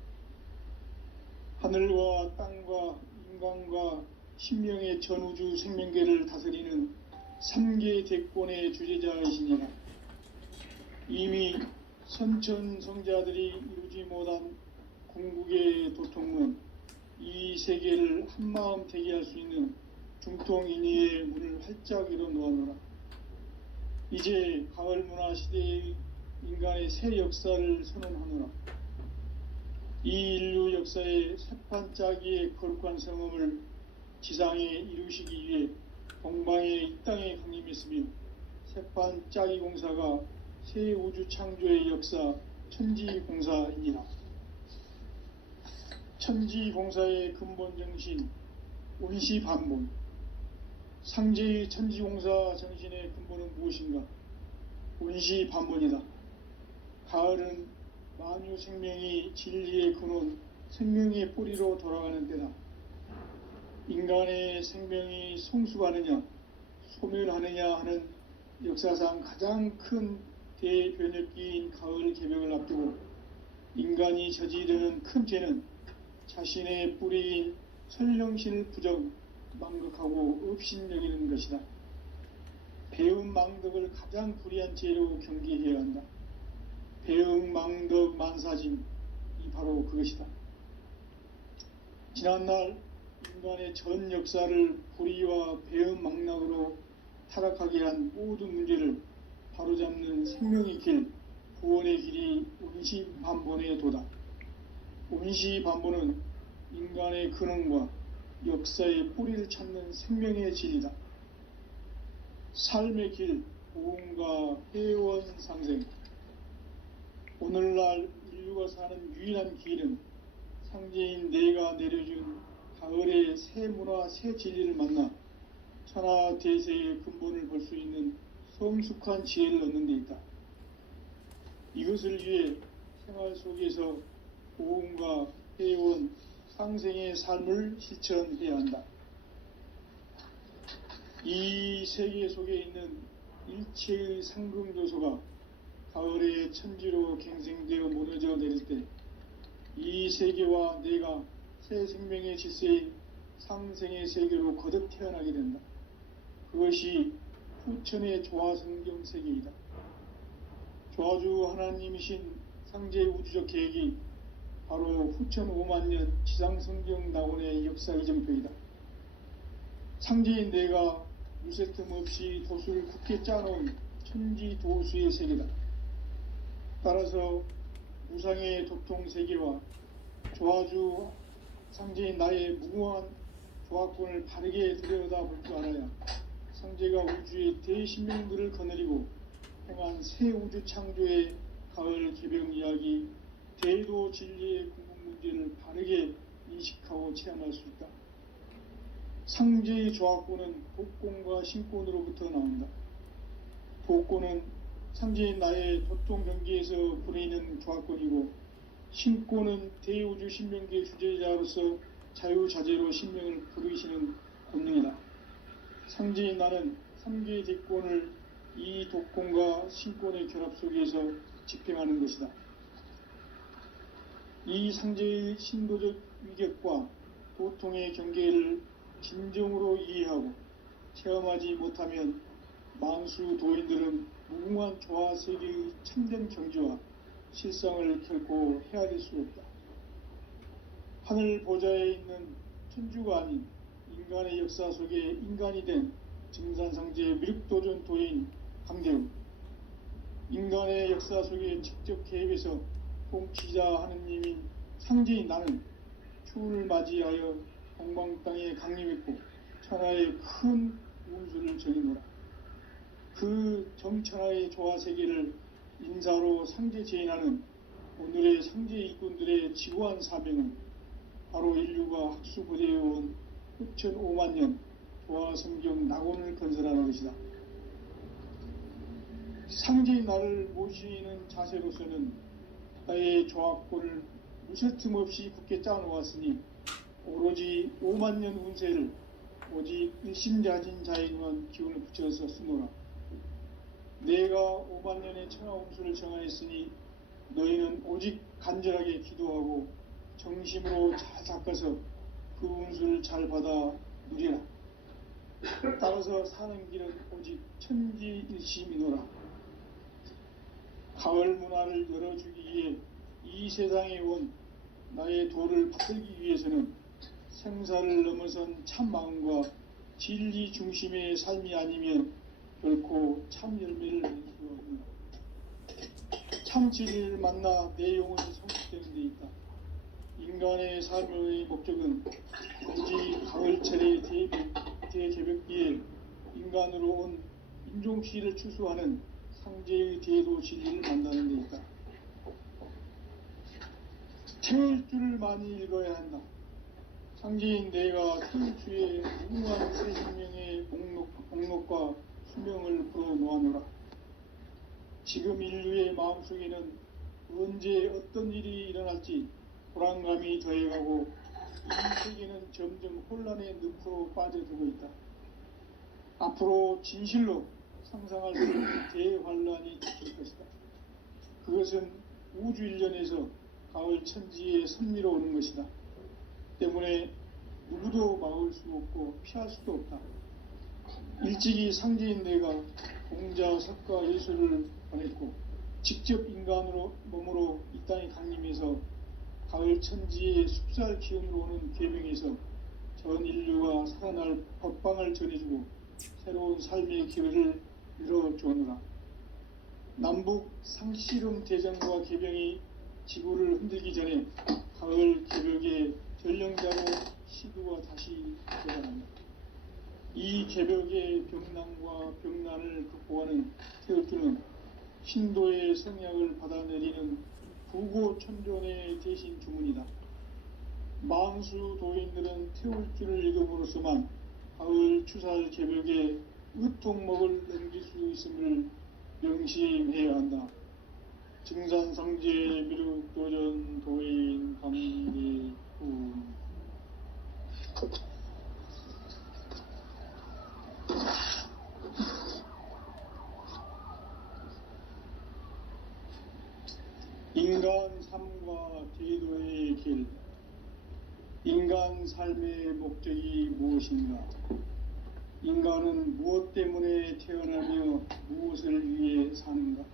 하늘과 땅과 인간과 신명의 전우주 생명계를 다스리는 3계 대권의 주재자이시니라. 이미 선천성자들이 이루지 못한 궁극의 도통은 이 세계를 한마음 되게 할 수 있는 중통인의의 문을 활짝 열어놓아노라. 이제 가을 문화 시대의 인간의 새 역사를 선언하노라. 이 인류 역사의 새판짜기의 거룩한 성음을 지상에 이루시기 위해 동방의 이 땅에 강림했으며 새판짜기 공사가 새 우주 창조의 역사 천지공사이니라. 천지공사의 근본 정신 운시반본, 상제의 천지공사 정신의 근본은 무엇인가? 운시반본이다. 가을은 만유 생명이 진리의 근원, 생명의 뿌리로 돌아가는 때다. 인간의 생명이 성숙하느냐, 소멸하느냐 하는 역사상 가장 큰 대변혁기인 가을 개벽을 앞두고 인간이 저지르는 큰 죄는 자신의 뿌리인 설령신을 부정, 망극하고 업신여기는 것이다. 배음 망덕을 가장 불의한 죄로 경계해야 한다. 배음 망덕 만사짐이 바로 그것이다. 지난날 인간의 전 역사를 불의와 배음 망락으로 타락하게 한 모든 문제를 바로잡는 생명의 길, 구원의 길이 운시반본의 도다. 운시반본은 인간의 근원과 역사의 뿌리를 찾는 생명의 진리다. 삶의 길, 보험과 회원 상생. 오늘날 인류가 사는 유일한 길은 상제인 내가 내려준 가을의 새 문화, 새 진리를 만나 천하 대세의 근본을 볼 수 있는 성숙한 지혜를 얻는 데 있다. 이것을 위해 생활 속에서 보험과 회원, 상생의 삶을 실천해야 한다. 이 세계 속에 있는 일체의 상금조소가 가을의 천지로 갱생되어 무너져 내릴 때 이 세계와 내가 새 생명의 질서인 상생의 세계로 거듭 태어나게 된다. 그것이 후천의 조화성경 세계이다. 조화주 하나님이신 상제의 우주적 계획이 바로 후천 5만년 지상성경 낙원의 역사 이정표이다. 상제인 내가 무쇠 틈 없이 도수를 굳게 짜놓은 천지도수의 세계다. 따라서 무상의 도통 세계와 조화주 상제인 나의 무궁한 조화권을 바르게 들여다볼 줄 알아야 상제가 우주의 대신명들을 거느리고 행한 새 우주 창조의 가을 개벽 이야기, 대도 진리의 궁극 문제를 바르게 인식하고 체험할 수 있다. 상제의 조화권은 복권과 신권으로부터 나온다. 복권은 상제인 나의 도통 경계에서 부리는 조화권이고 신고는 대우주 신명기의 주제자로서 자유자재로 신명을 부르시는 권능이다. 상제인 나는 3개의 대권을 이 독권과 신권의 결합 속에서 집행하는 것이다. 이 상제의 신도적 위격과 도통의 경계를 진정으로 이해하고 체험하지 못하면 만수 도인들은 무궁한 조화 세계의 참된 경지와 실상을 결코 헤아릴 수 없다. 하늘 보좌에 있는 천주가 아닌 인간의 역사 속에 인간이 된 증산상제의 미륵도전 도인 강대우, 인간의 역사 속에 직접 개입해서 통치자 하느님인 상제인 나는 추운을 맞이하여 동방 땅에 강림했고 천하의 큰 운수를 정해노라. 그 정천하의 조화세계를 인사로 상제 제인하는 오늘의 상제 일꾼들의 지고한 사명은 바로 인류가 학수고대해온 흡천 5만 년 조화성경 낙원을 건설하는 것이다. 상제의 나를 모시는 자세로서는 나의 조합권을 무쇠틈 없이 굳게 짜놓았으니 오로지 5만 년 운세를 오직 일심자진 자에게만 기운을 붙여서 쓰노라. 내가 5만 년의 천하 운수를 정하였으니 너희는 오직 간절하게 기도하고 정심으로 잘 닦아서 그 운수를 잘 받아 누리라. 따라서 사는 길은 오직 천지일심이노라. 가을 문화를 열어주기 위해 이 세상에 온 나의 도를 받들기 위해서는 생사를 넘어선 참 마음과 진리 중심의 삶이 아니면 결코 참 열매를 낼 수 없느라. 참 진리를 만나 내 영혼이 성숙되는 데 있다. 인간의 삶의 목적은 오직 가을철의 대개벽기에 인간으로 온 인종시를 추수하는 상제의 대도 진리를 만나는 데 있다. 태일주를 많이 읽어야 한다. 상제인 내가 태일주의 무궁한 새 생명의 목록과 수명을 풀어놓아노라. 지금 인류의 마음속에는 언제 어떤 일이 일어날지 불안감이 더해가고 이 세계는 점점 혼란의 늪으로 빠져들고 있다. 앞으로 진실로 상상할 수 없는 대환란이 닥칠 것이다. 그것은 우주 일련에서 가을 천지의 섭리로 오는 것이다. 때문에 누구도 막을 수 없고 피할 수도 없다. 일찍이 상제인 내가 공자, 석가, 예수를 보냈고 직접 인간으로 몸으로 이 땅에 강림해서 가을 천지의 숲살 기운으로 오는 계명에서 전 인류가 살아날 법방을 전해주고 새로운 삶의 기회를 열어주오노라. 남북 상씨름 대전과 개병이 지구를 흔들기 전에 가을 개벽의 전령자로 시두가 다시 되어간다. 이 개벽의 병난과 병난을 극복하는 태울주는 신도의 성약을 받아내리는 부고천존의 대신 주문이다. 만수 도인들은 태울주를 읽음으로써만 가을 추살 개벽에 으통먹을 넘길 수 있음을 명심해야 한다. 증산상제 미륵도전 도인 강대우. 인간 삶과 제도의 길. 인간 삶의 목적이 무엇인가? 인간은 무엇 때문에 태어나며 무엇을 위해 사는가?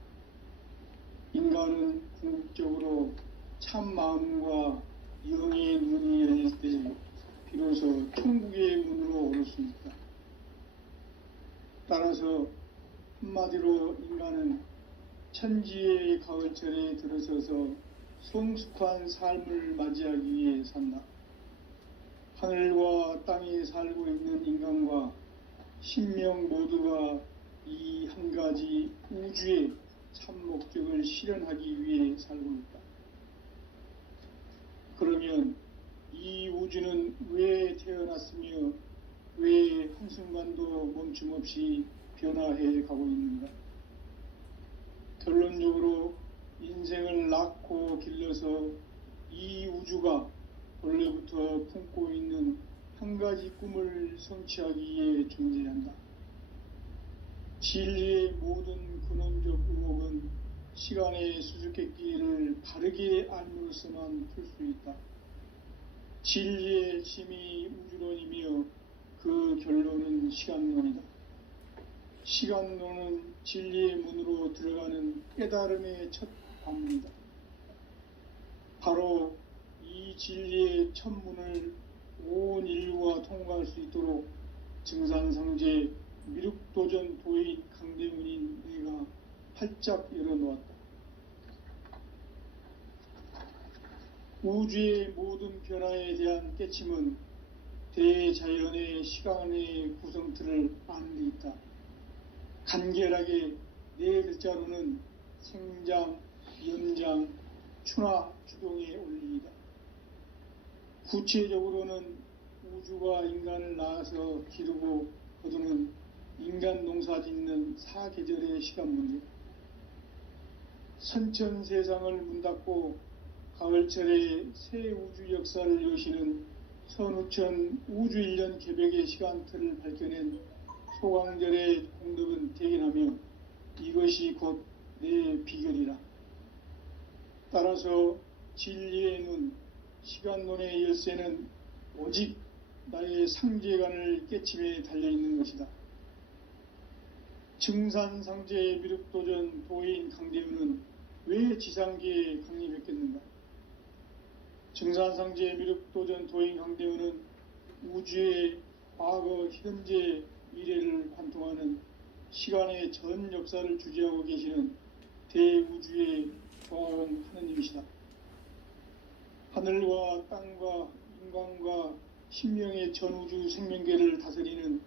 인간은 궁극적으로 참 마음과 영의 눈이 열릴 때 비로소 천국의 문으로 오를 수 있다. 따라서 한마디로 인간은 천지의 가을철에 들어서서 성숙한 삶을 맞이하기 위해 산다. 하늘과 땅에 살고 있는 인간과 신명 모두가 이 한 가지 우주의 참 목적을 실현하기 위해 살고 있다. 그러면 이 우주는 왜 태어났으며 왜 한순간도 멈춤없이 변화해 가고 있는가? 결론적으로 인생을 낳고 길러서 이 우주가 원래부터 품고 있는 한 가지 꿈을 성취하기 위해 존재한다. 진리의 모든 근원적 의혹은 시간의 수수께끼를 바르게 알므로서만 풀 수 있다. 진리의 핵심이 우주론이며 그 결론은 시간론이다. 시간론은 진리의 문으로 들어가는 깨달음의 첫 관문이다. 바로 이 진리의 첫 문을 온 인류가 통과할 수 있도록 증산상제 미륵도전 도인 강대문인 내가 활짝 열어놓았다. 우주의 모든 변화에 대한 깨침은 대자연의 시간의 구성틀을 아는 데 있다. 간결하게 네 글자로는 생장, 연장, 추나 주동의 원리이다. 구체적으로는 우주가 인간을 낳아서 기르고 거두는 인간 농사 짓는 사계절의 시간 문제. 선천 세상을 문 닫고 가을철에 새 우주 역사를 여시는 선우천 우주 1년 개벽의 시간틀을 밝혀낸 소강절의 공덕은 대견하며 이것이 곧 내 비결이라. 따라서 진리의 눈, 시간론의 열쇠는 오직 나의 상제관을 깨침에 달려있는 것이다. 증산상제 미륵도전 도인 강대우는 왜 지상계에 강림했겠는가? 증산상제 미륵도전 도인 강대우는 우주의 과거, 현재, 미래를 관통하는 시간의 전 역사를 주재하고 계시는 대우주의 조화원 하느님이시다. 하늘과 땅과 인간과 신명의 전우주 생명계를 다스리는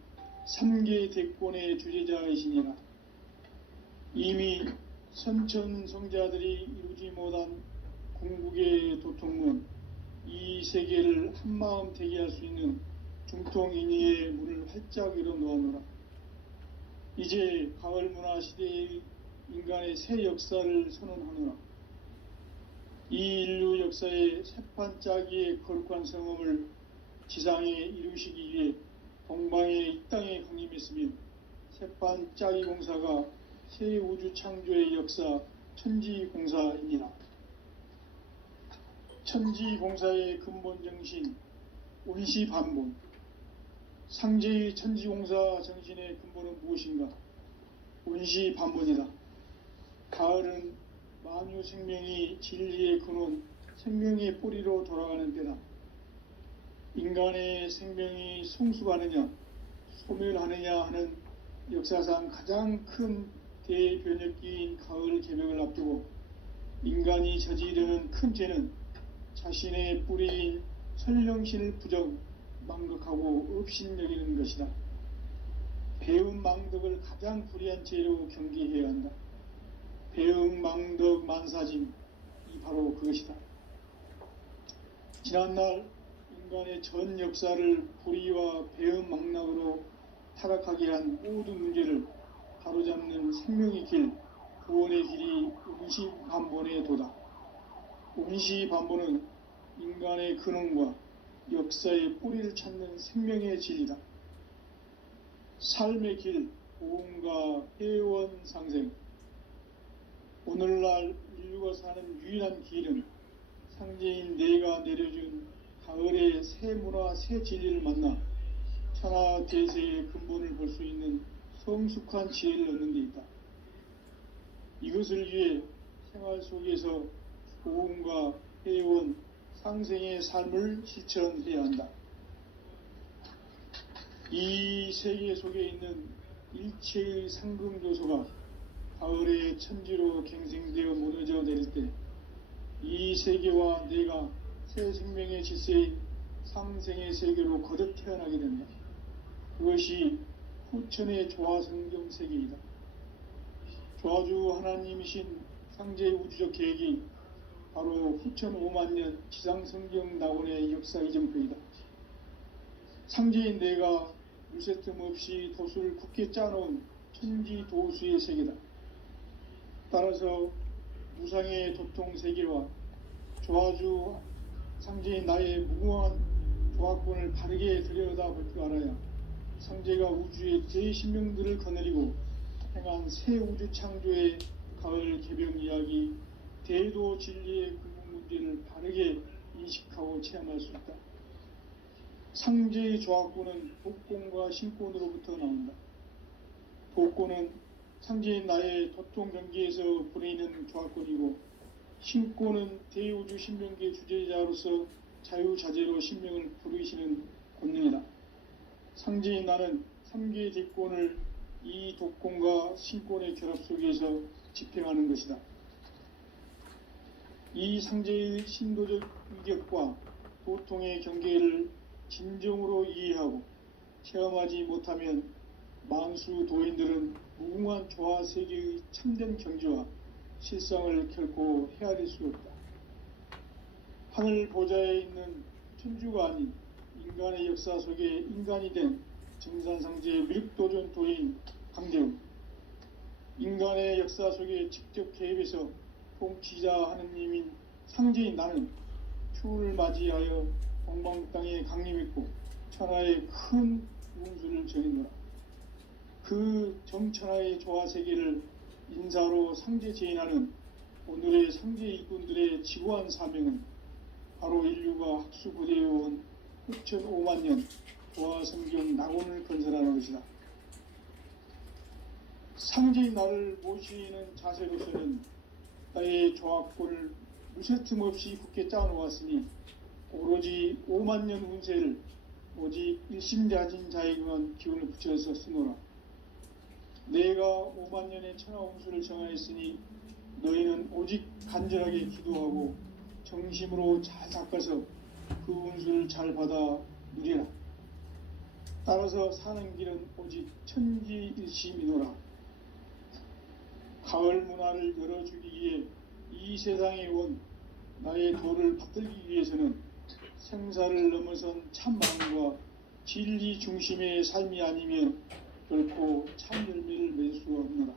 3개 대권의 주제자이시니라. 이미 선천성자들이 이루지 못한 궁극의 도통문, 이 세계를 한마음 되게 할 수 있는 중통인의의 문을 활짝 열어놓았노라. 이제 가을 문화 시대의 인간의 새 역사를 선언하노라. 이 인류 역사의 새판짜기의 거룩한 성험을 지상에 이루시기 위해 동방의 이 땅에 강림했으며 새판짜기 공사가 새 우주 창조의 역사 천지공사이니라. 천지공사의 근본 정신 온시반본. 상제의 천지공사 정신의 근본은 무엇인가? 온시반본이다. 가을은 만유 생명이 진리의 근원, 생명의 뿌리로 돌아가는 때다. 인간의 생명이 성숙하느냐, 소멸하느냐 하는 역사상 가장 큰 대변혁기인 가을 개벽을 앞두고 인간이 저지르는 큰 죄는 자신의 뿌리인 설령신을 부정, 망극하고 업신여기는 것이다. 배움 망덕을 가장 불의한 죄로 경계해야 한다. 배움 망덕 만사짐이 바로 그것이다. 지난날 인간의 전 역사를 불의와 배움 망락으로 타락하게 한 모든 문제를 바로잡는 생명의 길, 구원의 길이 온시반본의 도다. 온시반본은 인간의 근원과 역사의 뿌리를 찾는 생명의 진리다. 삶의 길, 보험과 회원 상생. 오늘날 인류가 사는 유일한 길은 상제인 내가 내려준 가을의 새 문화, 새 진리를 만나 천하 대세의 근본을 볼 수 있는 성숙한 지혜를 얻는 데 있다. 이것을 위해 생활 속에서 보험과 회원, 상생의 삶을 실천해야 한다. 이 세계 속에 있는 일체의 상금조소가 가을의 천지로 갱생되어 무너져 내릴 때 이 세계와 내가 새 생명의 질서인 상생의 세계로 거듭 태어나게 된다. 그것이 후천의 조화성경 세계이다. 조화주 하나님이신 상제의 우주적 계획이 바로 후천 5만년 지상성경 낙원의 역사 이정표이다. 상제인 내가 물새틈 없이 도수를 굳게 짜놓은 천지도수의 세계다. 따라서 무상의 도통 세계와 조화주 상제인 나의 무궁한 조합권을 바르게 들여다볼 줄 알아야 상제가 우주의 대신명들을 거느리고 행한 새 우주 창조의 가을 개병 이야기, 대도 진리의 궁극 문제를 바르게 인식하고 체험할 수 있다. 상제의 조합권은 독권과 신권으로부터 나온다. 독권은 상제인 나의 도통 경계에서 보내는 조합권이고, 신권은 대우주 신명계 주제자로서 자유자재로 신명을 부르시는 권능이다. 상제인 나는 3개의 대권을 이 독권과 신권의 결합 속에서 집행하는 것이다. 이 상제의 신도적 위격과 도통의 경계를 진정으로 이해하고 체험하지 못하면 만수 도인들은 무궁한 조화 세계의 참된 경지와 실상을 결코 헤아릴 수 없다. 하늘 보좌에 있는 천주가 아닌 인간의 역사 속에 인간이 된 정산상제의 미륵도전 도인 강대우, 인간의 역사 속에 직접 개입해서 통치자 하느님인 상제인 나는 추운을 맞이하여 동방 땅에 강림했고 천하의 큰 운수를 전했노라. 그 정천하의 조화 세계를 인사로 상제 제인하는 오늘의 상제 일꾼들의 지고한 사명은 바로 인류가 학수고대해온 6,500만 년 조화 성경 낙원을 건설하는 것이다. 상제인 나를 모시는 자세로서는 나의 조합권을 무쇠틈 없이 굳게 짜놓았으니 오로지 5만 년 운세를 오직 일심자진 자에게만 기운을 붙여서 쓰노라. 내가 5만 년의 천하 운수를 정하였으니 너희는 오직 간절하게 기도하고 정심으로 잘 닦아서 그 운수를 잘 받아 누리라. 따라서 사는 길은 오직 천지일심이노라. 가을 문화를 열어주기 위해 이 세상에 온 나의 도를 받들기 위해서는 생사를 넘어선 참마음과 진리 중심의 삶이 아니면 결코 참 열매를 맺을 수 없노라.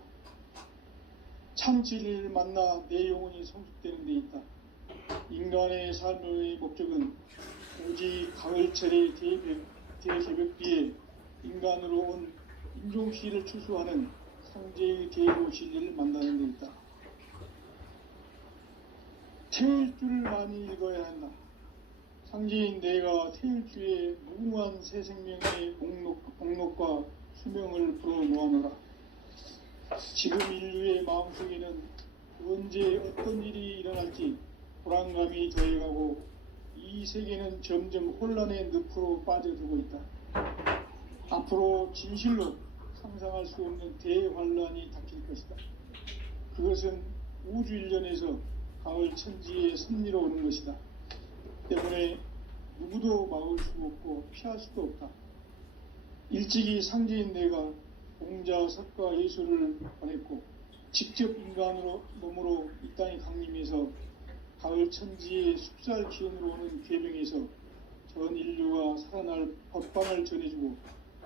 참 진리를 만나 내 영혼이 성숙되는 데 있다. 인간의 삶의 목적은 오직 가을철의 대개벽비에 인간으로 온 인종시를 추수하는 상제의 대로 진리를 만나는 데 있다. 태일주를 많이 읽어야 한다. 상제인 내가 태일주의 무궁한 새 생명의 목록과 수명을 불어모아노라. 지금 인류의 마음속에는 언제 어떤 일이 일어날지 불안감이 더해가고 이 세계는 점점 혼란의 늪으로 빠져들고 있다. 앞으로 진실로 상상할 수 없는 대환란이 닥칠 것이다. 그것은 우주 일련에서 가을 천지의 섭리로 오는 것이다. 때문에 누구도 막을 수 없고 피할 수도 없다. 일찍이 상제인 내가 공자, 석가, 예수를 보냈고 직접 인간으로 몸으로 이 땅에 강림해서 가을 천지의 숲살 기운으로 오는 궤병에서 전 인류가 살아날 법방을 전해주고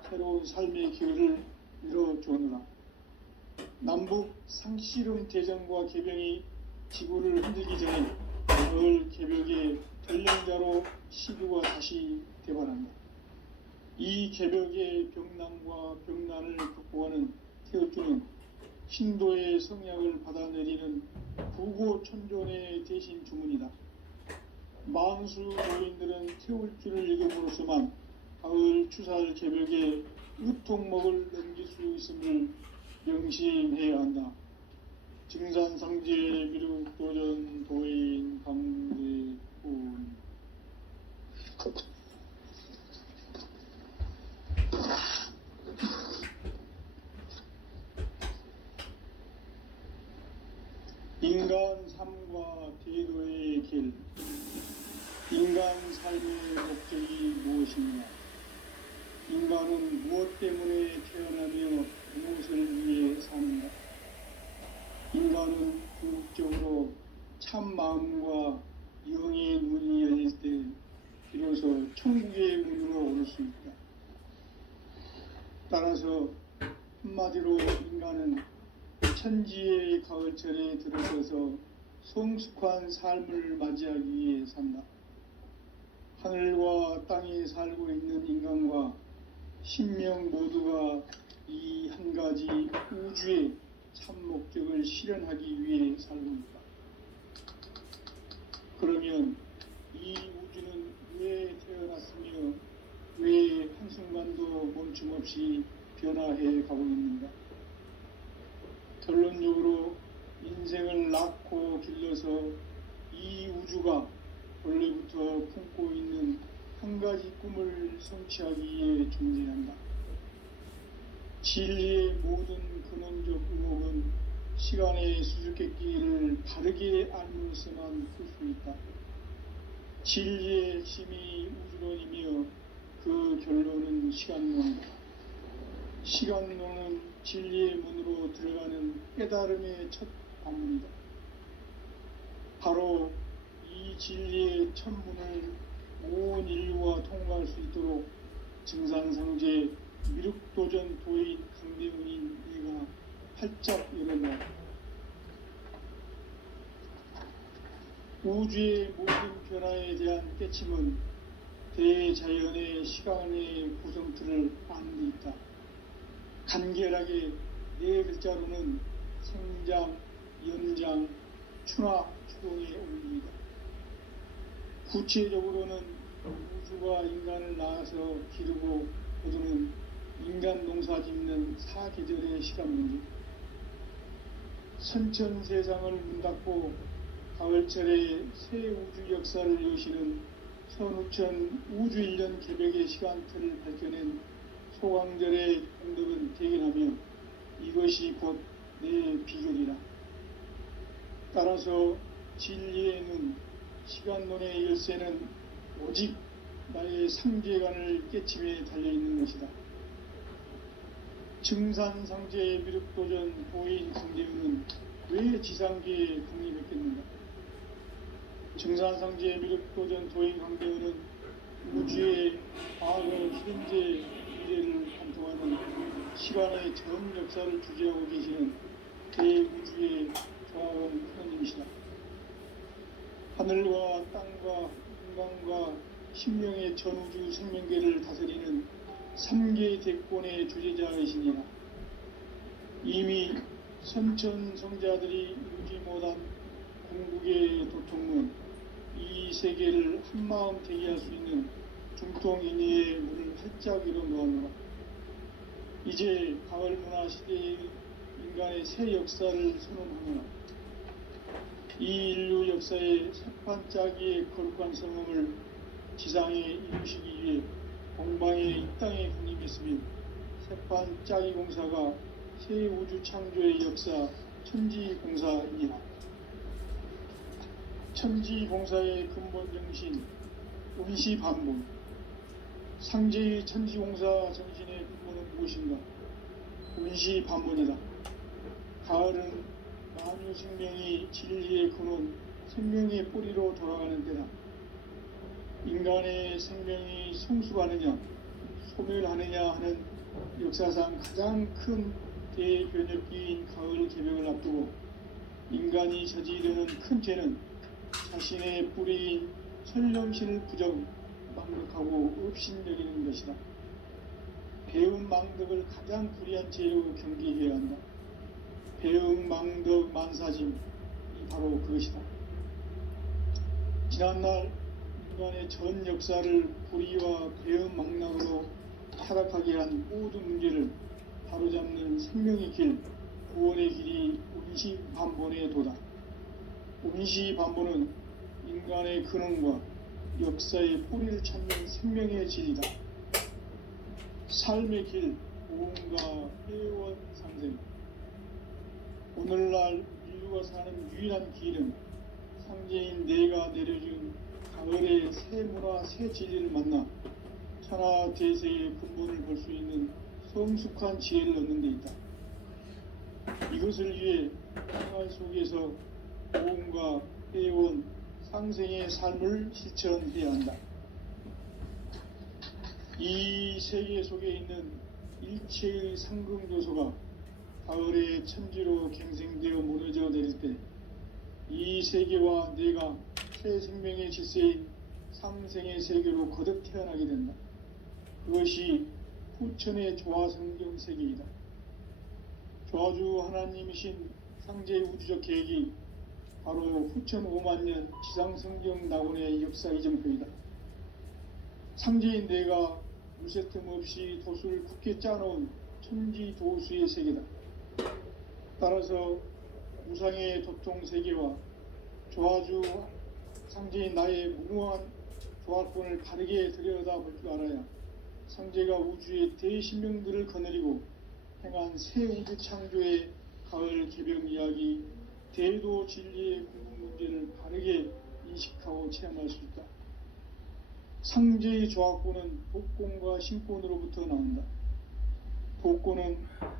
새로운 삶의 기회를 열어주었노라. 남북 상씨름 대전과 개병이 지구를 흔들기 전에 가을 개벽의 전령자로 시두가 다시 대발한다. 이 개벽의 병남과 병난을 극복하는 태극주는 신도의 성약을 받아내리는 부고천존의 대신 주문이다. 만수 노인들은 태울주를 읽음으로써만 가을 추살 개벽에 으통목을 넘길 수 있음을 명심해야 한다. 증산상제 미륵도전 도인 강대훈. 인간 삶과 대도의 길. 인간 삶의 목적이 무엇이냐? 인간은 무엇 때문에 태어나며 무엇을 위해 사는가? 인간은 궁극적으로 참 마음과 영의 문이 열릴 때 비로소 천국의 문으로 오를 수 있다. 따라서 한마디로 인간은 천지의 가을철에 들어서서 성숙한 삶을 맞이하기 위해 산다. 하늘과 땅에 살고 있는 인간과 신명 모두가 이 한 가지 우주의 참 목적을 실현하기 위해 살고 있다. 그러면 이 우주는 왜 태어났으며 왜 한순간도 멈춤없이 변화해 가고 있는가? 결론적으로 인생을 낳고 길러서 이 우주가 원래부터 품고 있는 한 가지 꿈을 성취하기 위해 존재한다. 진리의 모든 근원적 의목은 시간의 수수께끼를 바르게 알므로서만 풀 수 있다. 진리의 핵심이 우주론이며 그 결론은 시간론이다. 시간론은 진리의 문으로 들어가는 깨달음의 첫 관문이다. 바로 이 진리의 첫 문을 온 인류가 통과할 수 있도록 증산상제 미륵도전 도인 강대훈인 네가 활짝 열어놓았다. 우주의 모든 변화에 대한 깨침은 대자연의 시간의 구성틀을 아는 데 있다. 간결하게 네 글자로는 생장, 연장, 추나 추동의 원리이다. 구체적으로는 우주가 인간을 낳아서 기르고 거두는 인간 농사 짓는 사계절의 시간 문제. 선천 세상을 문 닫고 가을철에 새 우주 역사를 여시는 선우천 우주 1년 개백의 시간틀을 밝혀낸 소강절의 공덕은 대견하며 이것이 곧 내 비결이라. 따라서 진리의 눈, 시간론의 열쇠는 오직 나의 상제관을 깨침에 달려있는 것이다. 증산상제의 미륵도전 도인 강대훈은 왜 지상계에 강림했겠는가? 증산상제의 미륵도전 도인 강대훈은 우주의 과거, 현재, 미래를 관통하는 시간의 전 역사를 주재하고 계시는 대우주의 조화원 하나님이시다. 하늘과 땅과 인간과 신명의 전우주 생명계를 다스리는 3개 대권의 주재자이시니라. 이미 선천성자들이 이루지 못한 궁극의 도통문, 이 세계를 한마음 대기할 수 있는 중통인의의 문을 활짝 열어놓았노라. 이제 가을 문화 시대의 인간의 새 역사를 선언하노라. 이 인류 역사의 새판짜기의 거룩한 성음을 지상에 이루시기 위해 공방에 이 땅에 군림했으며 새판짜기 공사가 새 우주 창조의 역사 천지공사이니라. 천지공사의 근본 정신 운시반복. 상제의 천지공사 정신의 근본은 무엇인가? 운시반복이다. 가을은 만유 생명이 진리의 근원, 생명의 뿌리로 돌아가는 때다. 인간의 생명이 성숙하느냐, 소멸하느냐 하는 역사상 가장 큰 대변혁기인 가을 개벽을 앞두고 인간이 저지르는 큰 죄는 자신의 뿌리인 천렴신을 부정, 망덕하고 업신여기는 것이다. 배운 망덕을 가장 불의한 죄로 경계해야 한다. 배응, 망덕, 만사짐이 바로 그것이다. 지난날 인간의 전 역사를 불의와 배응, 망락으로 타락하게 한 모든 문제를 바로잡는 생명의 길, 구원의 길이 운시반본의 도다. 운시반본은 인간의 근원과 역사의 뿌리를 찾는 생명의 질이다. 삶의 길, 보험과 회원 상생. 오늘날 인류가 사는 유일한 길은 상제인 내가 내려준 가을의 새 문화, 새 진리를 만나 천하 대세의 근본을 볼 수 있는 성숙한 지혜를 얻는 데 있다. 이것을 위해 생활 속에서 보험과 회원, 상생의 삶을 실천해야 한다. 이 세계 속에 있는 일체의 상승요소가 가을의 천지로 갱생되어 무너져 내릴 때 이 세계와 내가 새 생명의 질서인 상생의 세계로 거듭 태어나게 된다. 그것이 후천의 조화성경 세계이다. 조화주 하나님이신 상제의 우주적 계획이 바로 후천 5만 년 지상성경 낙원의 역사 이정표이다. 상제인 내가 무쇠틈 없이 도수를 굳게 짜놓은 천지도수의 세계다. 따라서 우상의 도통 세계와 조화주 상제인 나의 무궁한 조화권을 바르게 들여다볼 줄 알아야 상제가 우주의 대신명들을 거느리고 행한 새 우주 창조의 가을 개벽 이야기, 대도 진리의 궁극 문제를 바르게 인식하고 체험할 수 있다. 상제의 조화권은 복권과 신권으로부터 나온다. 복권은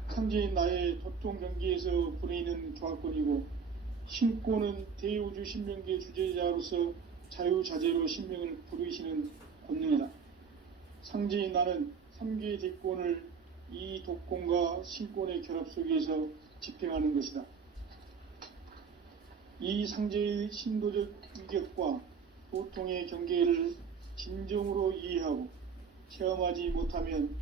상제인 나의 도통 경계에서 보내는 조화권이고, 신권은 대우주 신명기의 주제자로서 자유자재로 신명을 부르시는 권능이다. 상제인 나는 3개의 대권을 이 독권과 신권의 결합 속에서 집행하는 것이다. 이 상제의 신도적 위격과 도통의 경계를 진정으로 이해하고 체험하지 못하면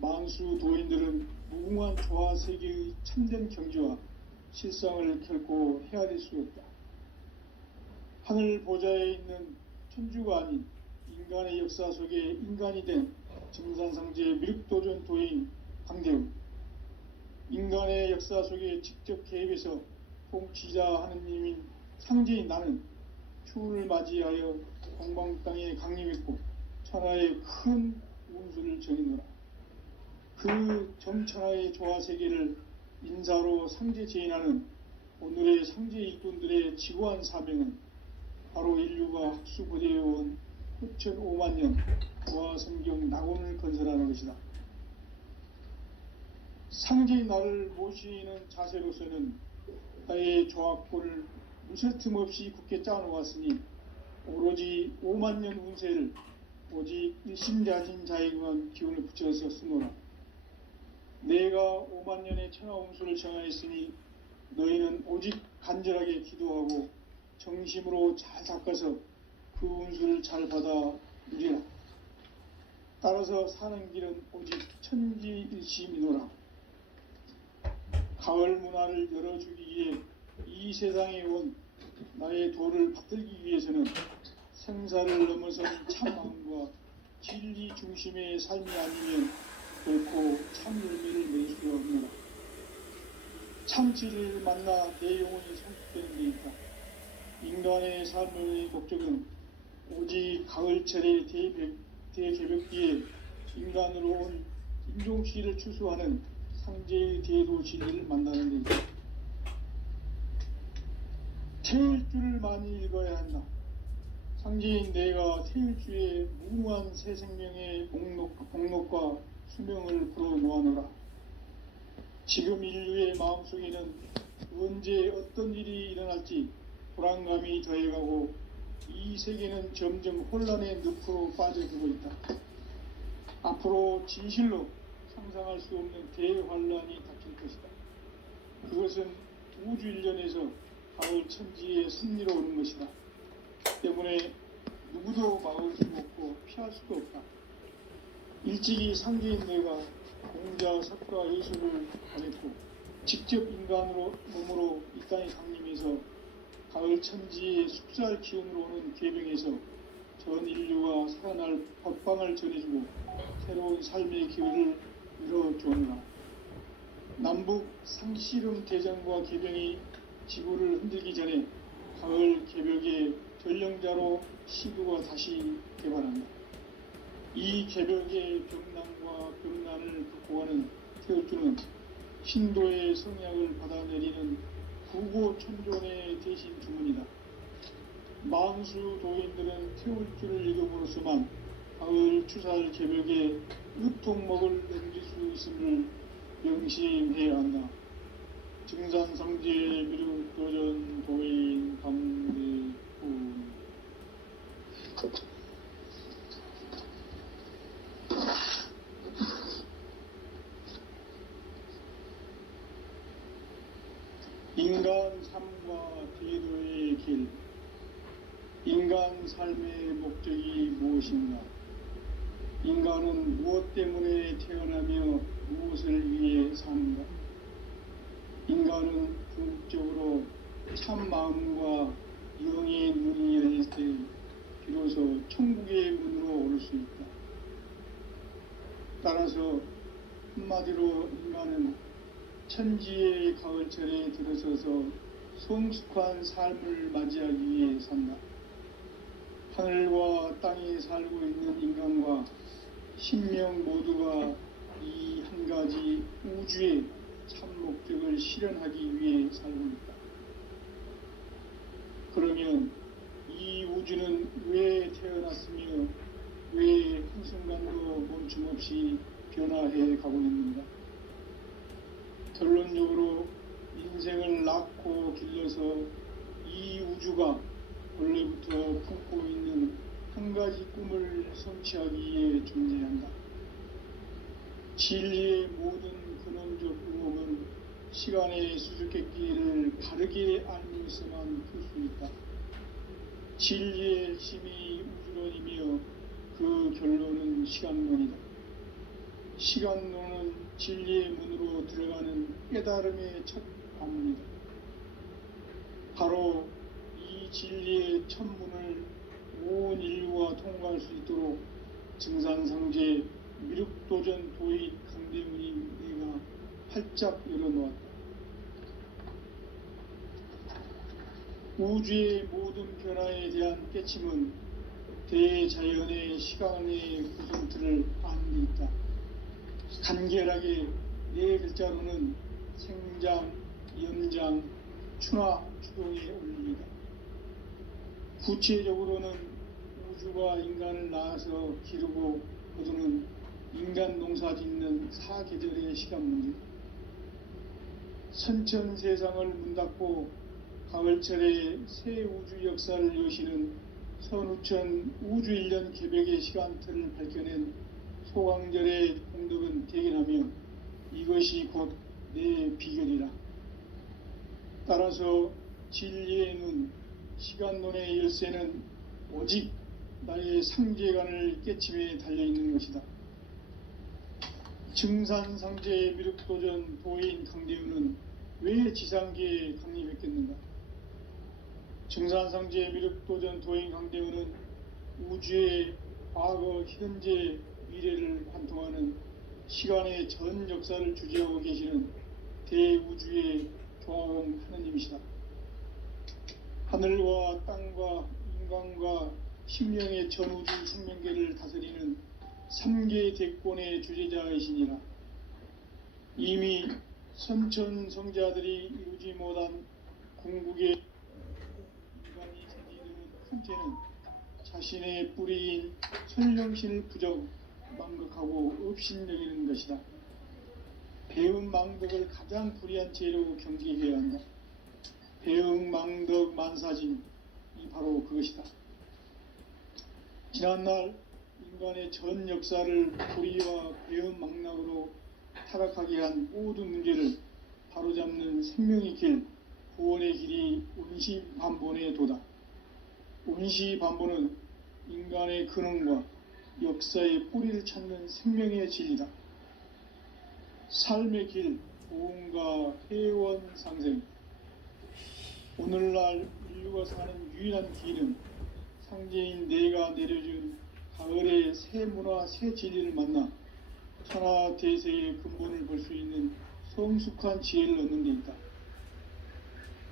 만수 도인들은 무궁한 조화 세계의 참된 경지와 실상을 결코 헤아릴 수 없다. 하늘 보좌에 있는 천주가 아닌 인간의 역사 속에 인간이 된 증산상제의 미륵도전 도인 강대우, 인간의 역사 속에 직접 개입해서 통치자 하느님인 상제인 나는 추운을 맞이하여 동방 땅에 강림했고 천하의 큰 운수를 전이노라. 그 정천하의 조화 세계를 인사로 상제 제인하는 오늘의 상제 일꾼들의 지고한 사명은 바로 인류가 학수고대해온 후천 5만 년 조화 성경 낙원을 건설하는 것이다. 상제의 나를 모시는 자세로서는 나의 조화권을 무쇠틈 없이 굳게 짜놓았으니 오로지 5만 년 운세를 오직 일심자진 자에게만 기운을 붙여서 쓰노라. 내가 5만 년의 천하 운수를 정하였으니 너희는 오직 간절하게 기도하고 정심으로 잘 닦아서 그 운수를 잘 받아 누리라. 따라서 사는 길은 오직 천지일심이노라. 가을 문화를 열어주기 위해 이 세상에 온 나의 도를 받들기 위해서는 생사를 넘어선 참마음과 진리 중심의 삶이 아니면 결코 참 열매를 낼 수가 없노라. 참치를 만나 내 영혼이 성숙되는 데 있다. 인간의 삶의 목적은 오직 가을철의 대개벽기에 인간으로 온 인종시를 추수하는 상제의 대도 진리를 만나는 데 있다. 태일주를 많이 읽어야 한다. 상제인 내가 태일주의 무궁한 새 생명의 목록과 수명을 불어놓아노라. 지금 인류의 마음속에는 언제 어떤 일이 일어날지 불안감이 더해가고 이 세계는 점점 혼란의 늪으로 빠져들고 있다. 앞으로 진실로 상상할 수 없는 대환란이 닥칠 것이다. 그것은 우주 일련에서 가을 천지의 승리로 오는 것이다. 때문에 누구도 막을 수 없고 피할 수도 없다. 일찍이 상제인 내가 공자, 석가, 예수를 보냈고 직접 인간으로 몸으로 이 땅에 강림해서 가을 천지의 숲살 기운으로 오는 계명에서 전 인류가 살아날 법방을 전해주고 새로운 삶의 기회를 열어주오노라. 남북 상씨름 대전과 계명이 지구를 흔들기 전에 가을 개벽의 전령자로 시도가 다시 개발한다. 이 개벽의 병난과 병난을 극복하는 태울주는 신도의 성약을 받아내리는 구고천존의 대신 주문이다. 만수 도인들은 태울주를 읽음으로써만 가을 추살 개벽의 으통목을 넘길 수 있음을 명심해야 한다. 증산상제 미륵도전 도인 강대훈. 인간 삶과 제도의 길. 인간 인간 삶의 목적이 무엇인가? 인간은 무엇 때문에 태어나며 무엇을 위해 사는가? 인간은 궁극적으로 참 마음과 영의 눈이 열릴 때 비로소 천국의 문으로 오를 수 있다. 따라서 한마디로 인간은 천지의 가을철에 들어서서 성숙한 삶을 맞이하기 위해 산다. 하늘과 땅에 살고 있는 인간과 신명 모두가 이 한 가지 우주의 참 목적을 실현하기 위해 살고 있다. 그러면 이 우주는 왜 태어났으며 왜 한순간도 멈춤없이 변화해 가고 있는가? 결론적으로 인생을 낳고 길러서 이 우주가 원래부터 품고 있는 한 가지 꿈을 성취하기 위해 존재한다. 진리의 모든 근원적 의혹은 시간의 수수께끼를 바르게 알면서만 풀 수 있다. 진리의 핵심이 우주론이며 그 결론은 시간론이다. 시간론은 진리의 문으로 들어가는 깨달음의 첫 관문이다. 바로 이 진리의 첫 문을 온 인류가 통과할 수 있도록 증산상제 미륵도전 도인 강대문이 내가 활짝 열어놓았다. 우주의 모든 변화에 대한 깨침은 대자연의 시간의 구성틀을 아는 데 있다. 간결하게 네 글자로는 생장, 연장, 추나 추동의 원리이다. 구체적으로는 우주가 인간을 낳아서 기르고 거두는 인간 농사 짓는 사계절의 시간 문제. 선천 세상을 문 닫고 가을철에 새 우주 역사를 여시는 선우천 우주 1년 개벽의 시간틀을 밝혀낸 소강절의 공덕은 대견하며 이것이 곧 내 비결이라. 따라서 진리의 눈, 시간론의 열쇠는 오직 나의 상제관을 깨침에 달려있는 것이다. 증산상제의 미륵도전 도인 강대우는 왜 지상계에 강림했겠는가? 증산상제의 미륵도전 도인 강대우는 우주의 과거, 현재, 미래를 관통하는 시간의 전 역사를 주재하고 계시는 대우주의 조화원 하느님이시다. 하늘과 땅과 인간과 심령의 전우주 생명계를 다스리는 3개 대권의 주재자이시니라. 이미 선천성자들이 이루지 못한 궁극의 인간이 생기는 형태는 자신의 뿌리인 설령신을 부정 망극하고 업신여기는 것이다. 배음 망덕을 가장 불의한 죄로 경계해야 한다. 배음 망덕 만사진, 이 바로 그것이다. 지난날 인간의 전 역사를 불의와 배음 망락으로 타락하게 한 모든 문제를 바로잡는 생명의 길, 구원의 길이 운시반본의 도다. 운시반본은 인간의 근원과 역사의 뿌리를 찾는 생명의 진리다. 삶의 길, 보험과 회원 상생. 오늘날 인류가 사는 유일한 길은 상제인 내가 내려준 가을의 새 문화, 새 진리를 만나 천하 대세의 근본을 볼 수 있는 성숙한 지혜를 얻는 데 있다.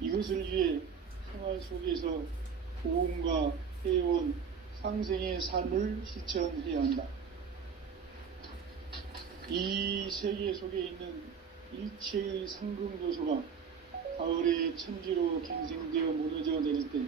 이것을 위해 생활 속에서 보험과 회원, 상생의 삶을 실천해야 한다. 이 세계 속에 있는 일체의 상금 요소가 가을의 천지로 갱생되어 무너져 내릴 때